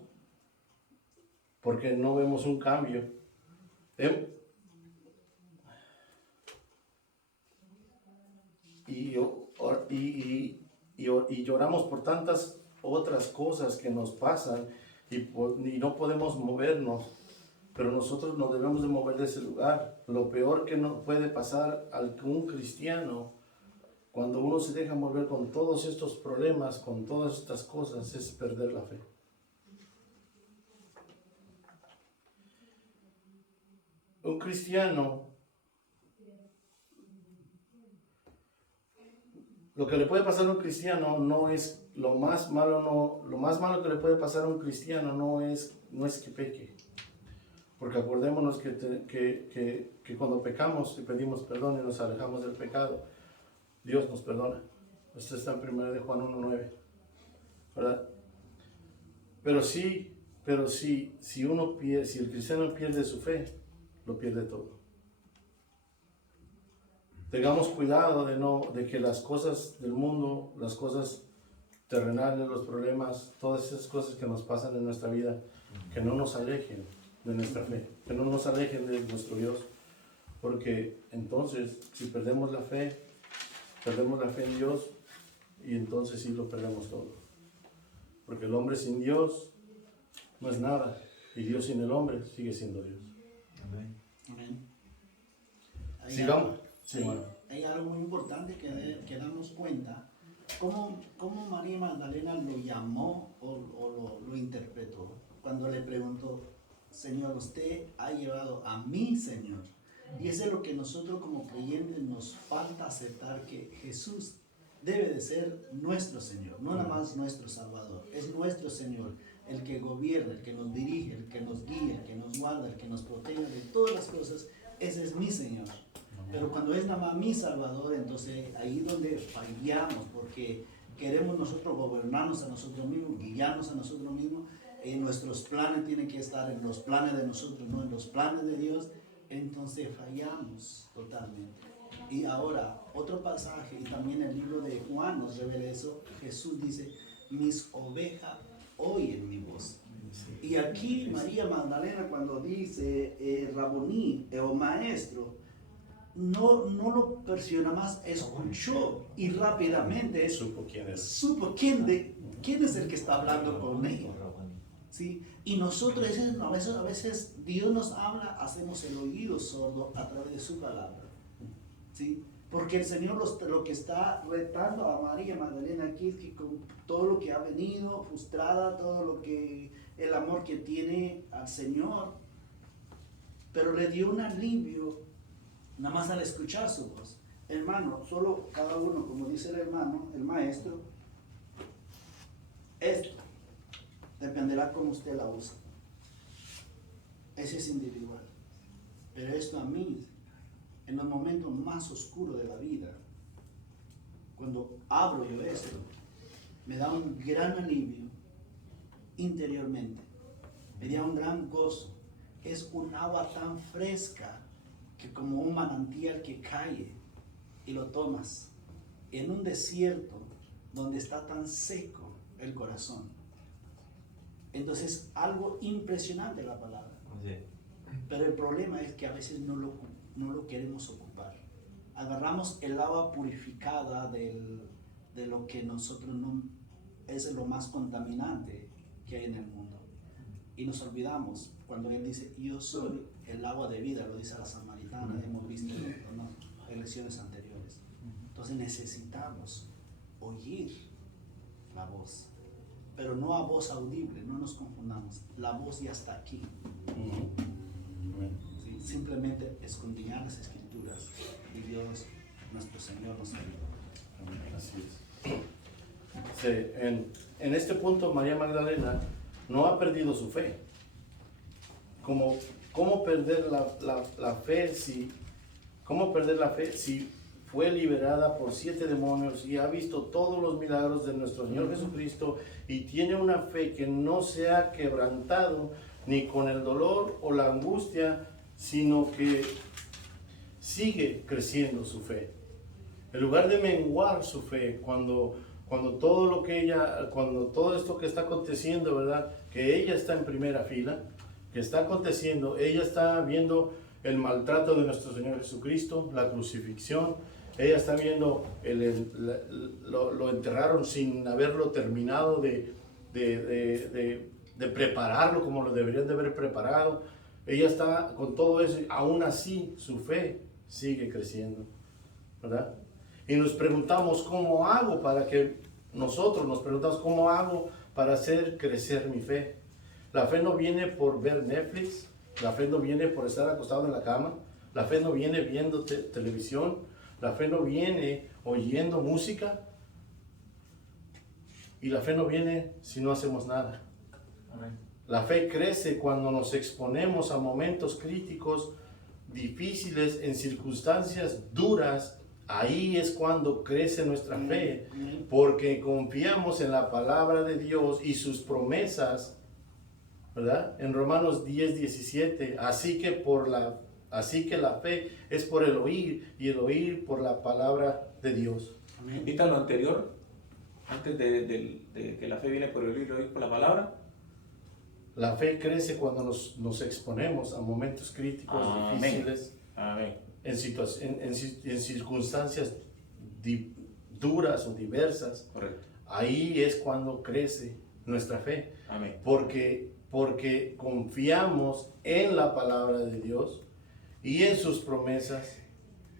porque no vemos un cambio. Y lloramos por tantas otras cosas que nos pasan y no podemos movernos, pero nosotros nos debemos de mover de ese lugar. Lo peor que nos puede pasar a un cristiano cuando uno se deja mover con todos estos problemas, con todas estas cosas, es perder la fe. Un cristiano, lo que le puede pasar a un cristiano no es lo más malo, lo más malo que le puede pasar a un cristiano no es que peque. Porque acordémonos que cuando pecamos y pedimos perdón y nos alejamos del pecado, Dios nos perdona. Esto está en 1 de Juan 1:9, ¿verdad? Pero si el cristiano pierde su fe, lo pierde todo. Tengamos cuidado de que las cosas del mundo, las cosas terrenales, los problemas, todas esas cosas que nos pasan en nuestra vida, que no nos alejen de nuestra fe, que no nos alejen de nuestro Dios, porque entonces si perdemos la fe en Dios, y entonces sí lo perdemos todo, porque el hombre sin Dios no es nada, y Dios sin el hombre sigue siendo Dios. Amén. Amén. Sigamos. Sí, bueno. Hay algo muy importante que darnos cuenta, cómo María Magdalena lo llamó o lo interpretó, cuando le preguntó: Señor, usted ha llevado a mi Señor. Y eso es lo que nosotros como creyentes nos falta aceptar, que Jesús debe de ser nuestro Señor, no nada más nuestro Salvador, es nuestro Señor, el que gobierna, el que nos dirige, el que nos guía, el que nos guarda, el que nos protege de todas las cosas. Ese es mi Señor. Pero cuando es nada más mi Salvador, entonces ahí es donde fallamos, porque queremos nosotros gobernarnos a nosotros mismos, guiarnos a nosotros mismos. Nuestros planes tienen que estar en los planes de nosotros, no en los planes de Dios. Entonces fallamos totalmente. Y ahora, otro pasaje, y también el libro de Juan nos revela eso. Jesús dice: mis ovejas oyen mi voz. Y aquí María Magdalena, cuando dice Raboní o maestro, no lo percibió más, escuchó y rápidamente Supo quién es. Supo quién es el que está hablando con ella. ¿Sí? Y nosotros a veces Dios nos habla, hacemos el oído sordo a través de su palabra. ¿Sí? Porque el Señor lo que está retando a María Magdalena aquí es que con todo lo que ha venido, frustrada, todo lo que el amor que tiene al Señor, pero le dio un alivio nada más al escuchar su voz. Hermano, solo cada uno, como dice el hermano, el maestro, esto dependerá cómo usted la usa. Ese es individual. Pero esto a mí, en los momentos más oscuros de la vida, cuando abro yo esto, me da un gran alivio interiormente. Me da un gran gozo. Es un agua tan fresca que como un manantial que cae y lo tomas en un desierto donde está tan seco el corazón. Entonces, algo impresionante la palabra. Sí. Pero el problema es que a veces no lo queremos ocupar. Agarramos el agua purificada de lo que nosotros no es lo más contaminante que hay en el mundo. Y nos olvidamos cuando Él dice: yo soy el agua de vida, lo dice a la samaritana, hemos visto en lecciones anteriores. Entonces necesitamos oír la voz, pero no a voz audible, no nos confundamos, la voz ya está aquí. ¿Sí? Simplemente escudriñar las Escrituras y Dios, nuestro Señor, nos ayuda. Así es. Sí, en este punto María Magdalena no ha perdido su fe. ¿Cómo perder la fe si fue liberada por 7 demonios y ha visto todos los milagros de nuestro Señor Jesucristo y tiene una fe que no se ha quebrantado ni con el dolor o la angustia, sino que sigue creciendo su fe? En lugar de menguar su fe, cuando todo esto que está aconteciendo, ¿verdad? Que ella está en primera fila, que está aconteciendo, ella está viendo el maltrato de nuestro Señor Jesucristo, la crucifixión, ella está viendo, lo enterraron sin haberlo terminado de prepararlo como lo deberían de haber preparado. Ella está con todo eso, aún así su fe sigue creciendo, ¿verdad? Y nos preguntamos, ¿cómo hago para hacer crecer mi fe? La fe no viene por ver Netflix, la fe no viene por estar acostado en la cama, la fe no viene viendo televisión, la fe no viene oyendo música, y la fe no viene si no hacemos nada. Amén. La fe crece cuando nos exponemos a momentos críticos, difíciles, en circunstancias duras. Ahí es cuando crece nuestra fe, porque confiamos en la palabra de Dios y sus promesas, ¿verdad? En Romanos 10:17, así que la fe es por el oír, y el oír por la palabra de Dios. Repita lo anterior, antes de que la fe viene por el oír por la palabra. La fe crece cuando nos exponemos a momentos críticos, Amén. difíciles. Amén. En circunstancias duras o diversas. Correcto. Ahí es cuando crece nuestra fe. Amén. Porque confiamos en la palabra de Dios y en sus promesas.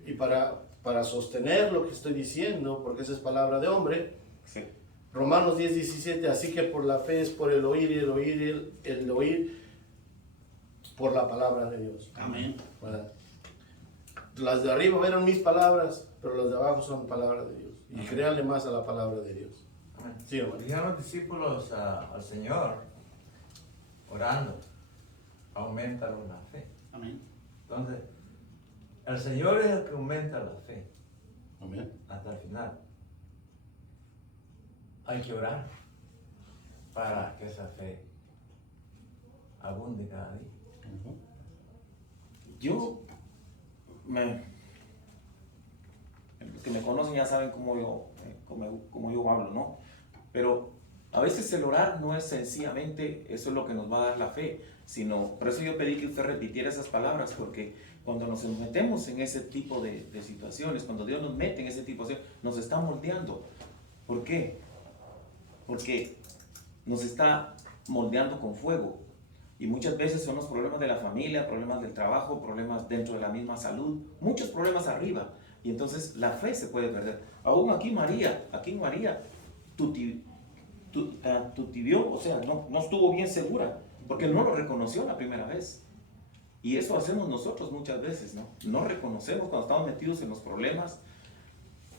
Y para sostener lo que estoy diciendo, porque esa es palabra de hombre, Sí. Romanos 10:17, así que por la fe es por el oír, y el oír por la palabra de Dios. Amén. ¿Verdad? Las de arriba eran mis palabras, pero las de abajo son palabra de Dios. Y créanle más a la palabra de Dios. Amén. Sí, hermano. Dijeron los discípulos al Señor, orando, aumentaron la fe. Amén. Entonces, el Señor es el que aumenta la fe Amén. hasta el final. Hay que orar para que esa fe abunde cada día. Ujú. Los que me conocen ya saben cómo yo hablo, ¿no? Pero a veces el orar no es sencillamente eso es lo que nos va a dar la fe, sino, por eso yo pedí que usted repitiera esas palabras, porque cuando nos metemos en ese tipo de situaciones, cuando Dios nos mete en ese tipo de situaciones, nos está moldeando. ¿Por qué? Porque nos está moldeando con fuego. Y muchas veces son los problemas de la familia, problemas del trabajo, problemas dentro de la misma salud, muchos problemas arriba. Y entonces la fe se puede perder. Aún aquí María tutibió, o sea, no estuvo bien segura, porque no lo reconoció la primera vez. Y eso hacemos nosotros muchas veces, ¿no? No reconocemos cuando estamos metidos en los problemas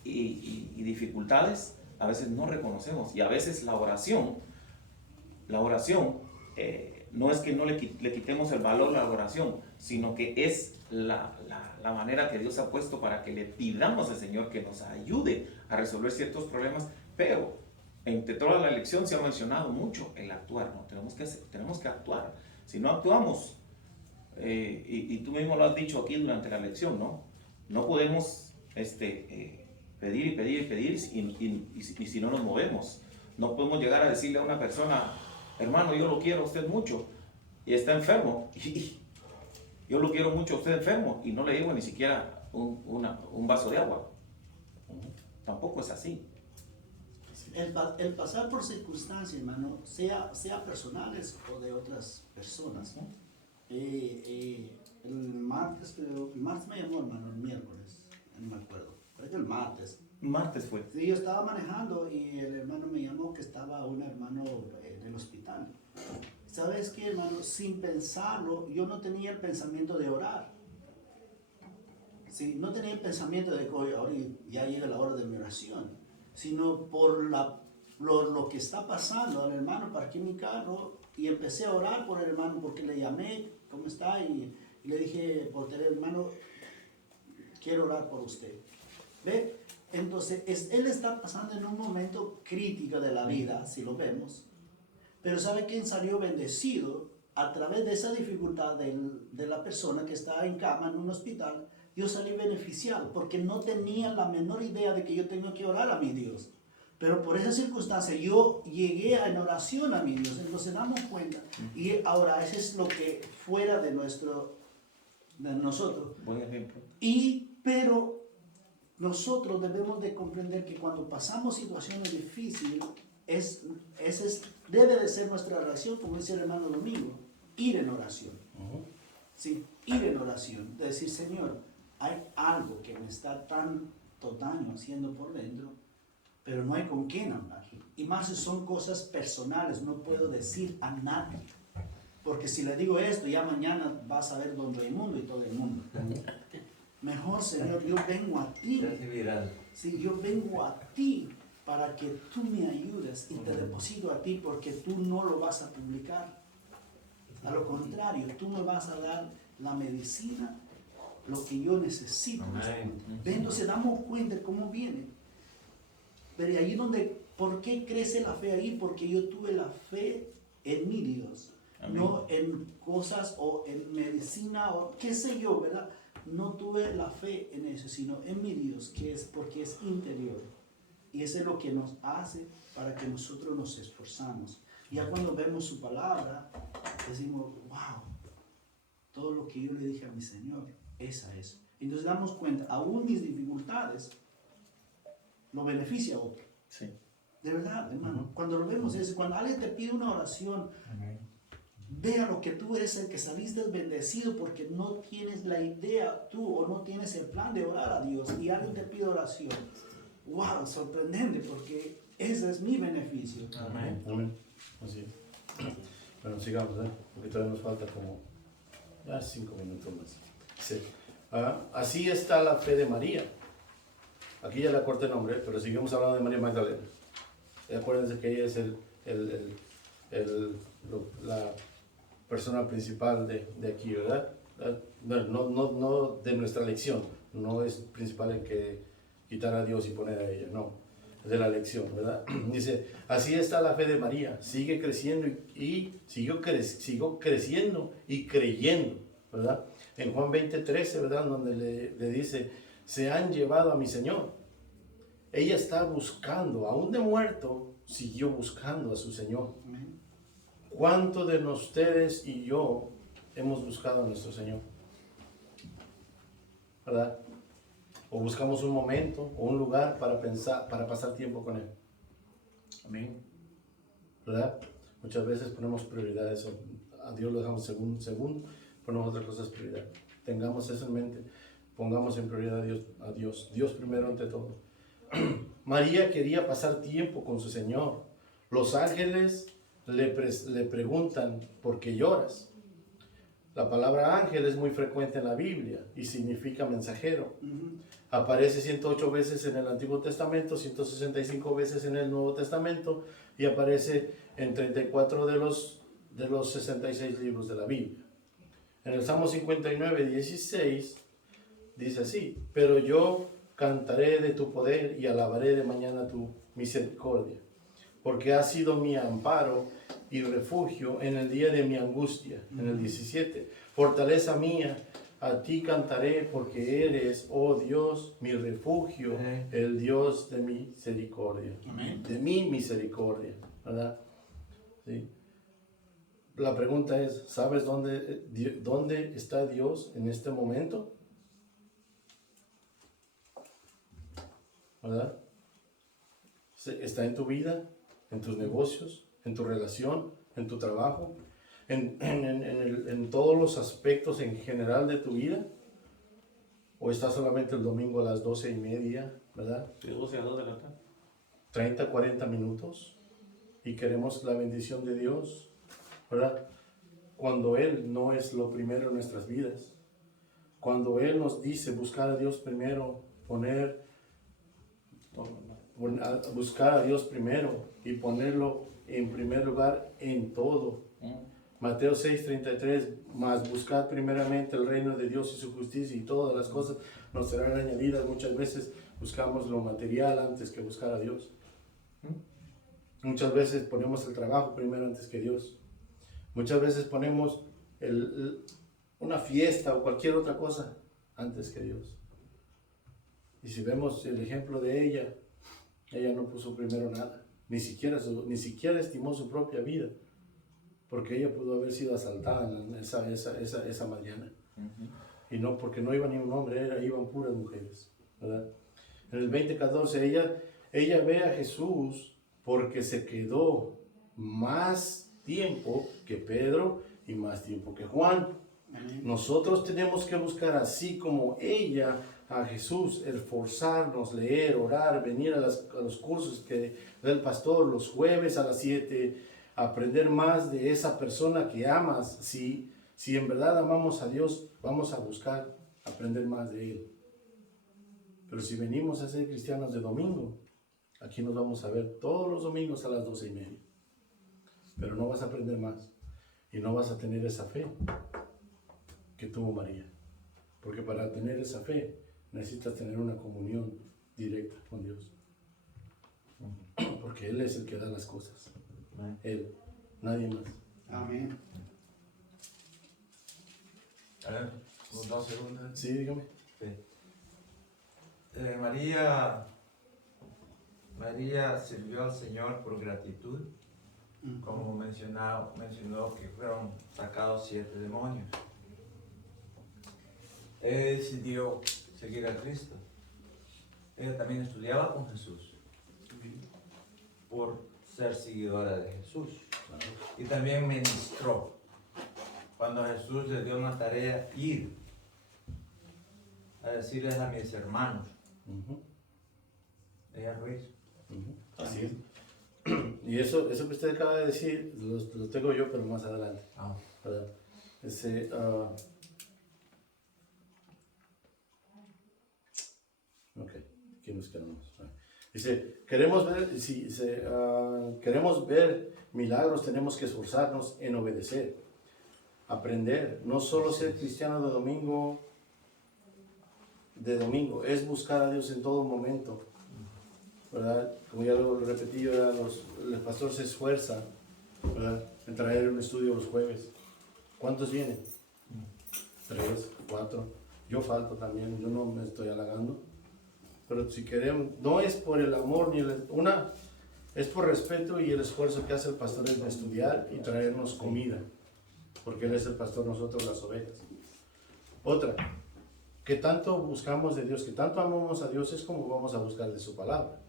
y dificultades, a veces no reconocemos. Y a veces la oración no es que no le quitemos el valor a la oración, sino que es la manera que Dios ha puesto para que le pidamos al Señor que nos ayude a resolver ciertos problemas, pero entre toda la lección se ha mencionado mucho el actuar, ¿no? Tenemos que actuar. Si no actuamos, y tú mismo lo has dicho aquí durante la lección, ¿no? No podemos pedir y pedir y pedir y si no nos movemos. No podemos llegar a decirle a una persona, hermano, yo lo quiero a usted mucho, y está enfermo, y yo lo quiero mucho a usted enfermo, y no le digo ni siquiera un vaso de agua. Tampoco es así. El pasar por circunstancias, hermano, sea personales o de otras personas, ¿no? El martes me llamó, hermano, el miércoles, no me acuerdo, creo que el martes. Martes fue. Sí, yo estaba manejando y el hermano me llamó que estaba un hermano en el hospital. ¿Sabes qué, hermano? Sin pensarlo, yo no tenía el pensamiento de orar. Sí, no tenía el pensamiento de que hoy ahora ya llega la hora de mi oración, sino por lo que está pasando al hermano, parqué mi carro y empecé a orar por el hermano porque le llamé, ¿cómo está? Y le dije por teléfono, hermano, quiero orar por usted. ¿Ve? Entonces, él está pasando en un momento crítico de la vida, si lo vemos. Pero ¿sabe quién salió bendecido? A través de esa dificultad de la persona que está en cama en un hospital, yo salí beneficiado porque no tenía la menor idea de que yo tengo que orar a mi Dios. Pero por esa circunstancia yo llegué en oración a mi Dios. Entonces damos cuenta. Y ahora eso es lo que fuera de nosotros. Buen ejemplo. Pero nosotros debemos de comprender que cuando pasamos situaciones difíciles, debe de ser nuestra oración, como dice el hermano Domingo, ir en oración. Sí, ir en oración. De decir, Señor, hay algo que me está tanto daño haciendo por dentro, pero no hay con quién hablar. Y más si son cosas personales, no puedo decir a nadie. Porque si le digo esto, ya mañana vas a ver don Raimundo y todo el mundo. Mejor, Señor, yo vengo a ti. Sí, yo vengo a ti para que tú me ayudes y te deposito a ti porque tú no lo vas a publicar. A lo contrario, tú me vas a dar la medicina, lo que yo necesito. Entonces damos cuenta de cómo viene. Pero ahí donde, ¿por qué crece la fe ahí? Porque yo tuve la fe en mi Dios. Amén. No en cosas o en medicina o qué sé yo, ¿verdad? No tuve la fe en eso, sino en mi Dios, que es porque es interior. Y eso es lo que nos hace para que nosotros nos esforzamos. Ya cuando vemos su palabra, decimos, wow, todo lo que yo le dije a mi Señor, esa es. Entonces damos cuenta, aún mis dificultades, lo beneficia a otro. Sí. De verdad, hermano. Cuando lo vemos, es cuando alguien te pide una oración, vea lo que tú eres el que saliste bendecido porque no tienes la idea tú o no tienes el plan de orar a Dios y alguien te pide oración. Wow, sorprendente porque ese es mi beneficio. Amén. Amén. Así es. Bueno, sigamos, porque todavía nos falta como 5 minutos más. Sí. Así está la fe de María. Aquí ya le corté el nombre, pero seguimos hablando de María Magdalena. Acuérdense que ella es la persona principal de aquí, ¿verdad? No de nuestra lección. No es principal en que quitar a Dios y poner a ella, no. Es de la lección, ¿verdad? Dice, así está la fe de María. Sigue creciendo y siguió creciendo y creyendo, ¿verdad? En Juan 20:13, ¿verdad? Donde le dice, se han llevado a mi Señor. Ella está buscando, aún de muerto, siguió buscando a su Señor. ¿Cuántos de ustedes y yo hemos buscado a nuestro Señor? ¿Verdad? O buscamos un momento o un lugar para pasar tiempo con Él. Amén. ¿Verdad? Muchas veces ponemos prioridades, a Dios lo dejamos segundo, ponemos otras cosas prioridad. Tengamos eso en mente, pongamos en prioridad a Dios, Dios primero ante todo. María quería pasar tiempo con su Señor. Los ángeles le preguntan, ¿por qué lloras? La palabra ángel es muy frecuente en la Biblia y significa mensajero. Aparece 108 veces en el Antiguo Testamento, 165 veces en el Nuevo Testamento y aparece en 34 de los 66 libros de la Biblia. En el Salmo 59:16 dice así, pero yo cantaré de tu poder y alabaré de mañana tu misericordia, porque has sido mi amparo y refugio en el día de mi angustia. En el 17, fortaleza mía, a ti cantaré porque eres, oh Dios, mi refugio, el Dios de mi misericordia. Amén. De mi misericordia, ¿verdad? ¿Sí? La pregunta es, ¿sabes dónde está Dios en este momento? ¿Verdad? ¿Está en tu vida, en tus negocios, en tu relación, en tu trabajo, en todos los aspectos en general de tu vida? ¿O está solamente el domingo a las 12:30, ¿verdad? De 12 a 2 de la tarde. 30, 40 minutos y queremos la bendición de Dios, ¿verdad? Cuando Él no es lo primero en nuestras vidas, cuando Él nos dice buscar a Dios primero, poner a buscar a Dios primero y ponerlo en primer lugar en todo. Mateo 6:33, más buscad primeramente el reino de Dios y su justicia y todas las cosas nos serán añadidas. Muchas veces buscamos lo material antes que buscar a Dios. Muchas veces ponemos el trabajo primero antes que Dios. Muchas veces ponemos una fiesta o cualquier otra cosa antes que Dios. Y si vemos el ejemplo de ella no puso primero nada, ni siquiera estimó su propia vida, porque ella pudo haber sido asaltada en esa mañana. Y no, porque no iba ni un hombre, iban puras mujeres, ¿verdad? En el 20:14 ella ve a Jesús porque se quedó más tiempo que Pedro y más tiempo que Juan. Nosotros tenemos que buscar, así como ella, a Jesús, esforzarnos, leer, orar, venir a los cursos que da el pastor los jueves a las 7, aprender más de esa persona que amas. Si en verdad amamos a Dios, vamos a buscar aprender más de Él. Pero si venimos a ser cristianos de domingo, aquí nos vamos a ver todos los domingos a las 12:30. Pero no vas a aprender más y no vas a tener esa fe que tuvo María. Porque para tener esa fe necesitas tener una comunión directa con Dios. Porque Él es el que da las cosas. Él, nadie más. Amén. A ver, unos 2 segundos. Sí, dígame. Sí. María sirvió al Señor por gratitud, como mencionó que fueron sacados 7 demonios. Ella decidió seguir a Cristo. Ella también estudiaba con Jesús por ser seguidora de Jesús. Y también ministró. Cuando Jesús le dio una tarea, ir a decirles a mis hermanos. Ella lo hizo. Así es. Y eso que usted acaba de decir, lo tengo yo, pero más adelante. ¿Verdad? Ok, aquí nos quedamos. Dice, queremos ver milagros, tenemos que esforzarnos en obedecer, aprender, no solo ser cristiano de domingo, es buscar a Dios en todo momento, ¿verdad? Como ya lo repetí, el pastor se esfuerza, ¿verdad?, en traer un estudio los jueves. ¿Cuántos vienen? 3, 4. Yo falto también, yo no me estoy halagando. Pero si queremos, no es por el amor ni es por respeto y el esfuerzo que hace el pastor en estudiar y traernos comida, porque Él es el pastor, nosotros las ovejas. Otra, que tanto buscamos de Dios, que tanto amamos a Dios, es como vamos a buscar de su palabra,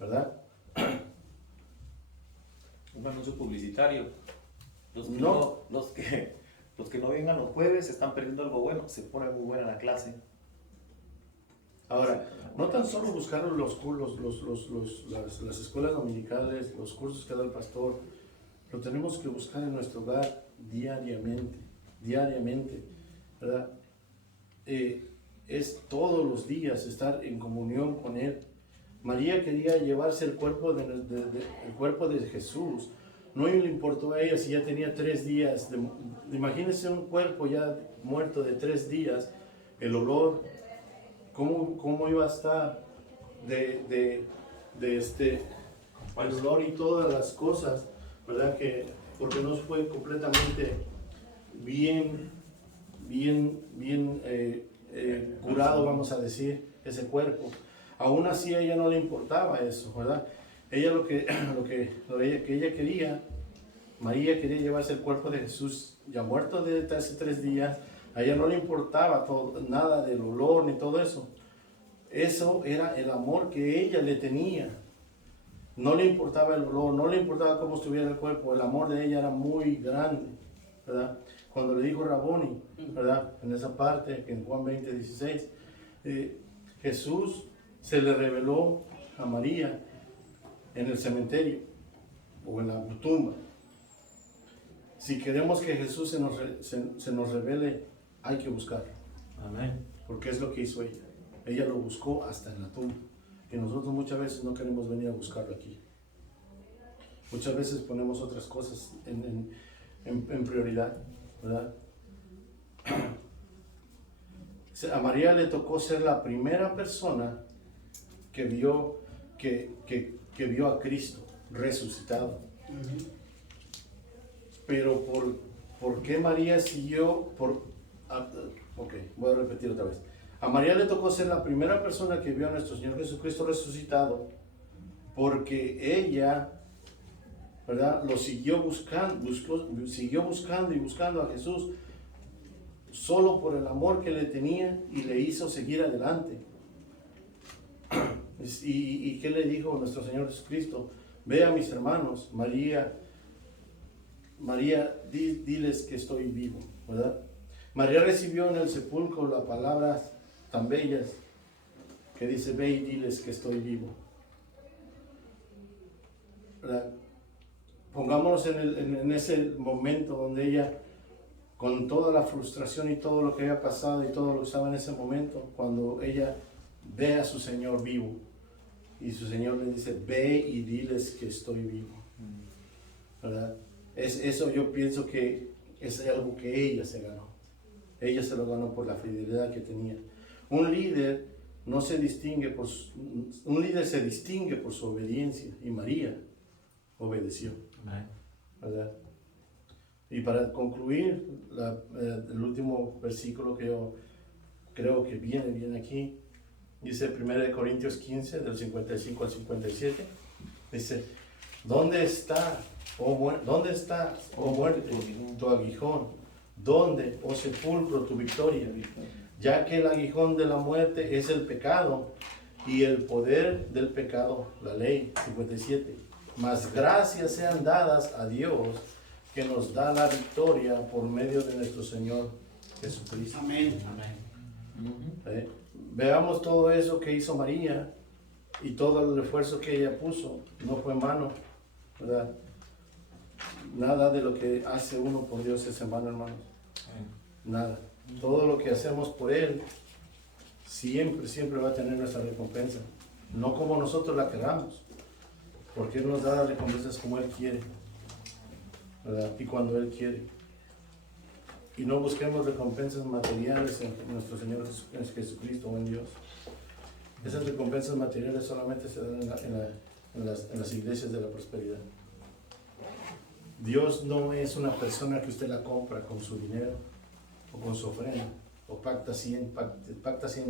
¿verdad? Un anuncio publicitario. Los que no vengan los jueves están perdiendo algo bueno, se pone muy buena la clase. Ahora, no tan solo buscar las escuelas dominicales, los cursos que da el pastor, lo tenemos que buscar en nuestro hogar diariamente, ¿verdad? Es todos los días estar en comunión con Él. María quería llevarse el cuerpo de Jesús. No le importó a ella si ya tenía 3 días. Imagínense un cuerpo ya muerto de 3 días, el olor. ¿Cómo iba a estar el olor y todas las cosas, ¿verdad? Porque no fue completamente bien curado, vamos a decir, ese cuerpo. Aún así a ella no le importaba eso, ¿verdad? Ella lo que ella quería, María quería llevarse el cuerpo de Jesús ya muerto de hace 3 días. A ella no le importaba nada del olor ni todo eso. Eso era el amor que ella le tenía. No le importaba el olor, no le importaba cómo estuviera el cuerpo. El amor de ella era muy grande, ¿verdad? Cuando le dijo Raboni, ¿verdad? En esa parte, en Juan 20:16, Jesús se le reveló a María en el cementerio o en la tumba. Si queremos que Jesús se nos revele, hay que buscarlo. Amén. Porque es lo que hizo ella. Ella lo buscó hasta en la tumba. Y nosotros muchas veces no queremos venir a buscarlo aquí. Muchas veces ponemos otras cosas en prioridad, ¿verdad? A María le tocó ser la primera persona que vio, que vio a Cristo resucitado. Pero ¿por qué María siguió? Ok, voy a repetir otra vez. A María le tocó ser la primera persona que vio a nuestro Señor Jesucristo resucitado, porque ella, ¿verdad?, lo siguió buscando, siguió buscando y buscando a Jesús solo por el amor que le tenía y le hizo seguir adelante. ¿Y qué le dijo nuestro Señor Jesucristo? Ve a mis hermanos, María, diles que estoy vivo, ¿verdad? María recibió en el sepulcro las palabras tan bellas que dice, ve y diles que estoy vivo, ¿verdad? Pongámonos en ese momento donde ella, con toda la frustración y todo lo que había pasado y todo lo que estaba en ese momento, cuando ella ve a su Señor vivo y su Señor le dice, ve y diles que estoy vivo, ¿verdad? Eso yo pienso que es algo que ella se ganó. Ella se lo ganó por la fidelidad que tenía. Un líder se distingue por su obediencia, y María obedeció, ¿verdad? Y para concluir, el último versículo que yo creo que viene aquí, dice 1 Corintios 15, del 55 al 57, dice, ¿dónde está, oh muerte, tu aguijón? ¿Dónde, oh sepulcro, tu victoria? Ya que el aguijón de la muerte es el pecado, y el poder del pecado, la ley. 57. Mas gracias sean dadas a Dios, que nos da la victoria por medio de nuestro Señor Jesucristo. Amén. Veamos todo eso que hizo María y todo el esfuerzo que ella puso. No fue en vano, ¿verdad? Nada de lo que hace uno por Dios es en vano, hermanos. Nada. Todo lo que hacemos por Él siempre va a tener nuestra recompensa. No como nosotros la queramos, porque Él nos da las recompensas como Él quiere, ¿verdad? Y cuando Él quiere. Y no busquemos recompensas materiales en nuestro Señor Jesucristo o en Dios. Esas recompensas materiales solamente se dan en las iglesias de la prosperidad. Dios no es una persona que usted la compra con su dinero o con su ofrenda, o pacta 100,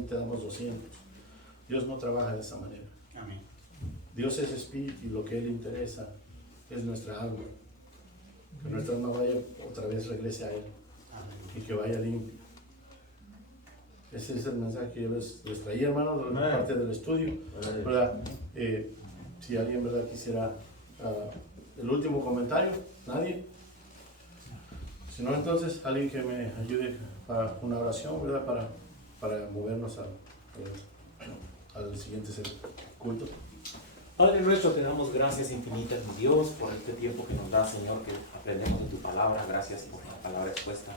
te damos 200. Dios no trabaja de esa manera. Amén. Dios es espíritu y lo que Él interesa es nuestra alma. Que nuestra alma vaya otra vez, regrese a Él. Y que vaya limpia. Ese es el mensaje que yo les traía, hermanos, de la parte del estudio, ¿verdad? Si alguien, ¿verdad?, quisiera el último comentario. ¿Nadie? Si no, entonces alguien que me ayude para una oración, ¿verdad?, para movernos al siguiente culto. Padre nuestro, te damos gracias infinitas, mi Dios, por este tiempo que nos da, Señor, que aprendemos de tu palabra. Gracias por la palabra expuesta.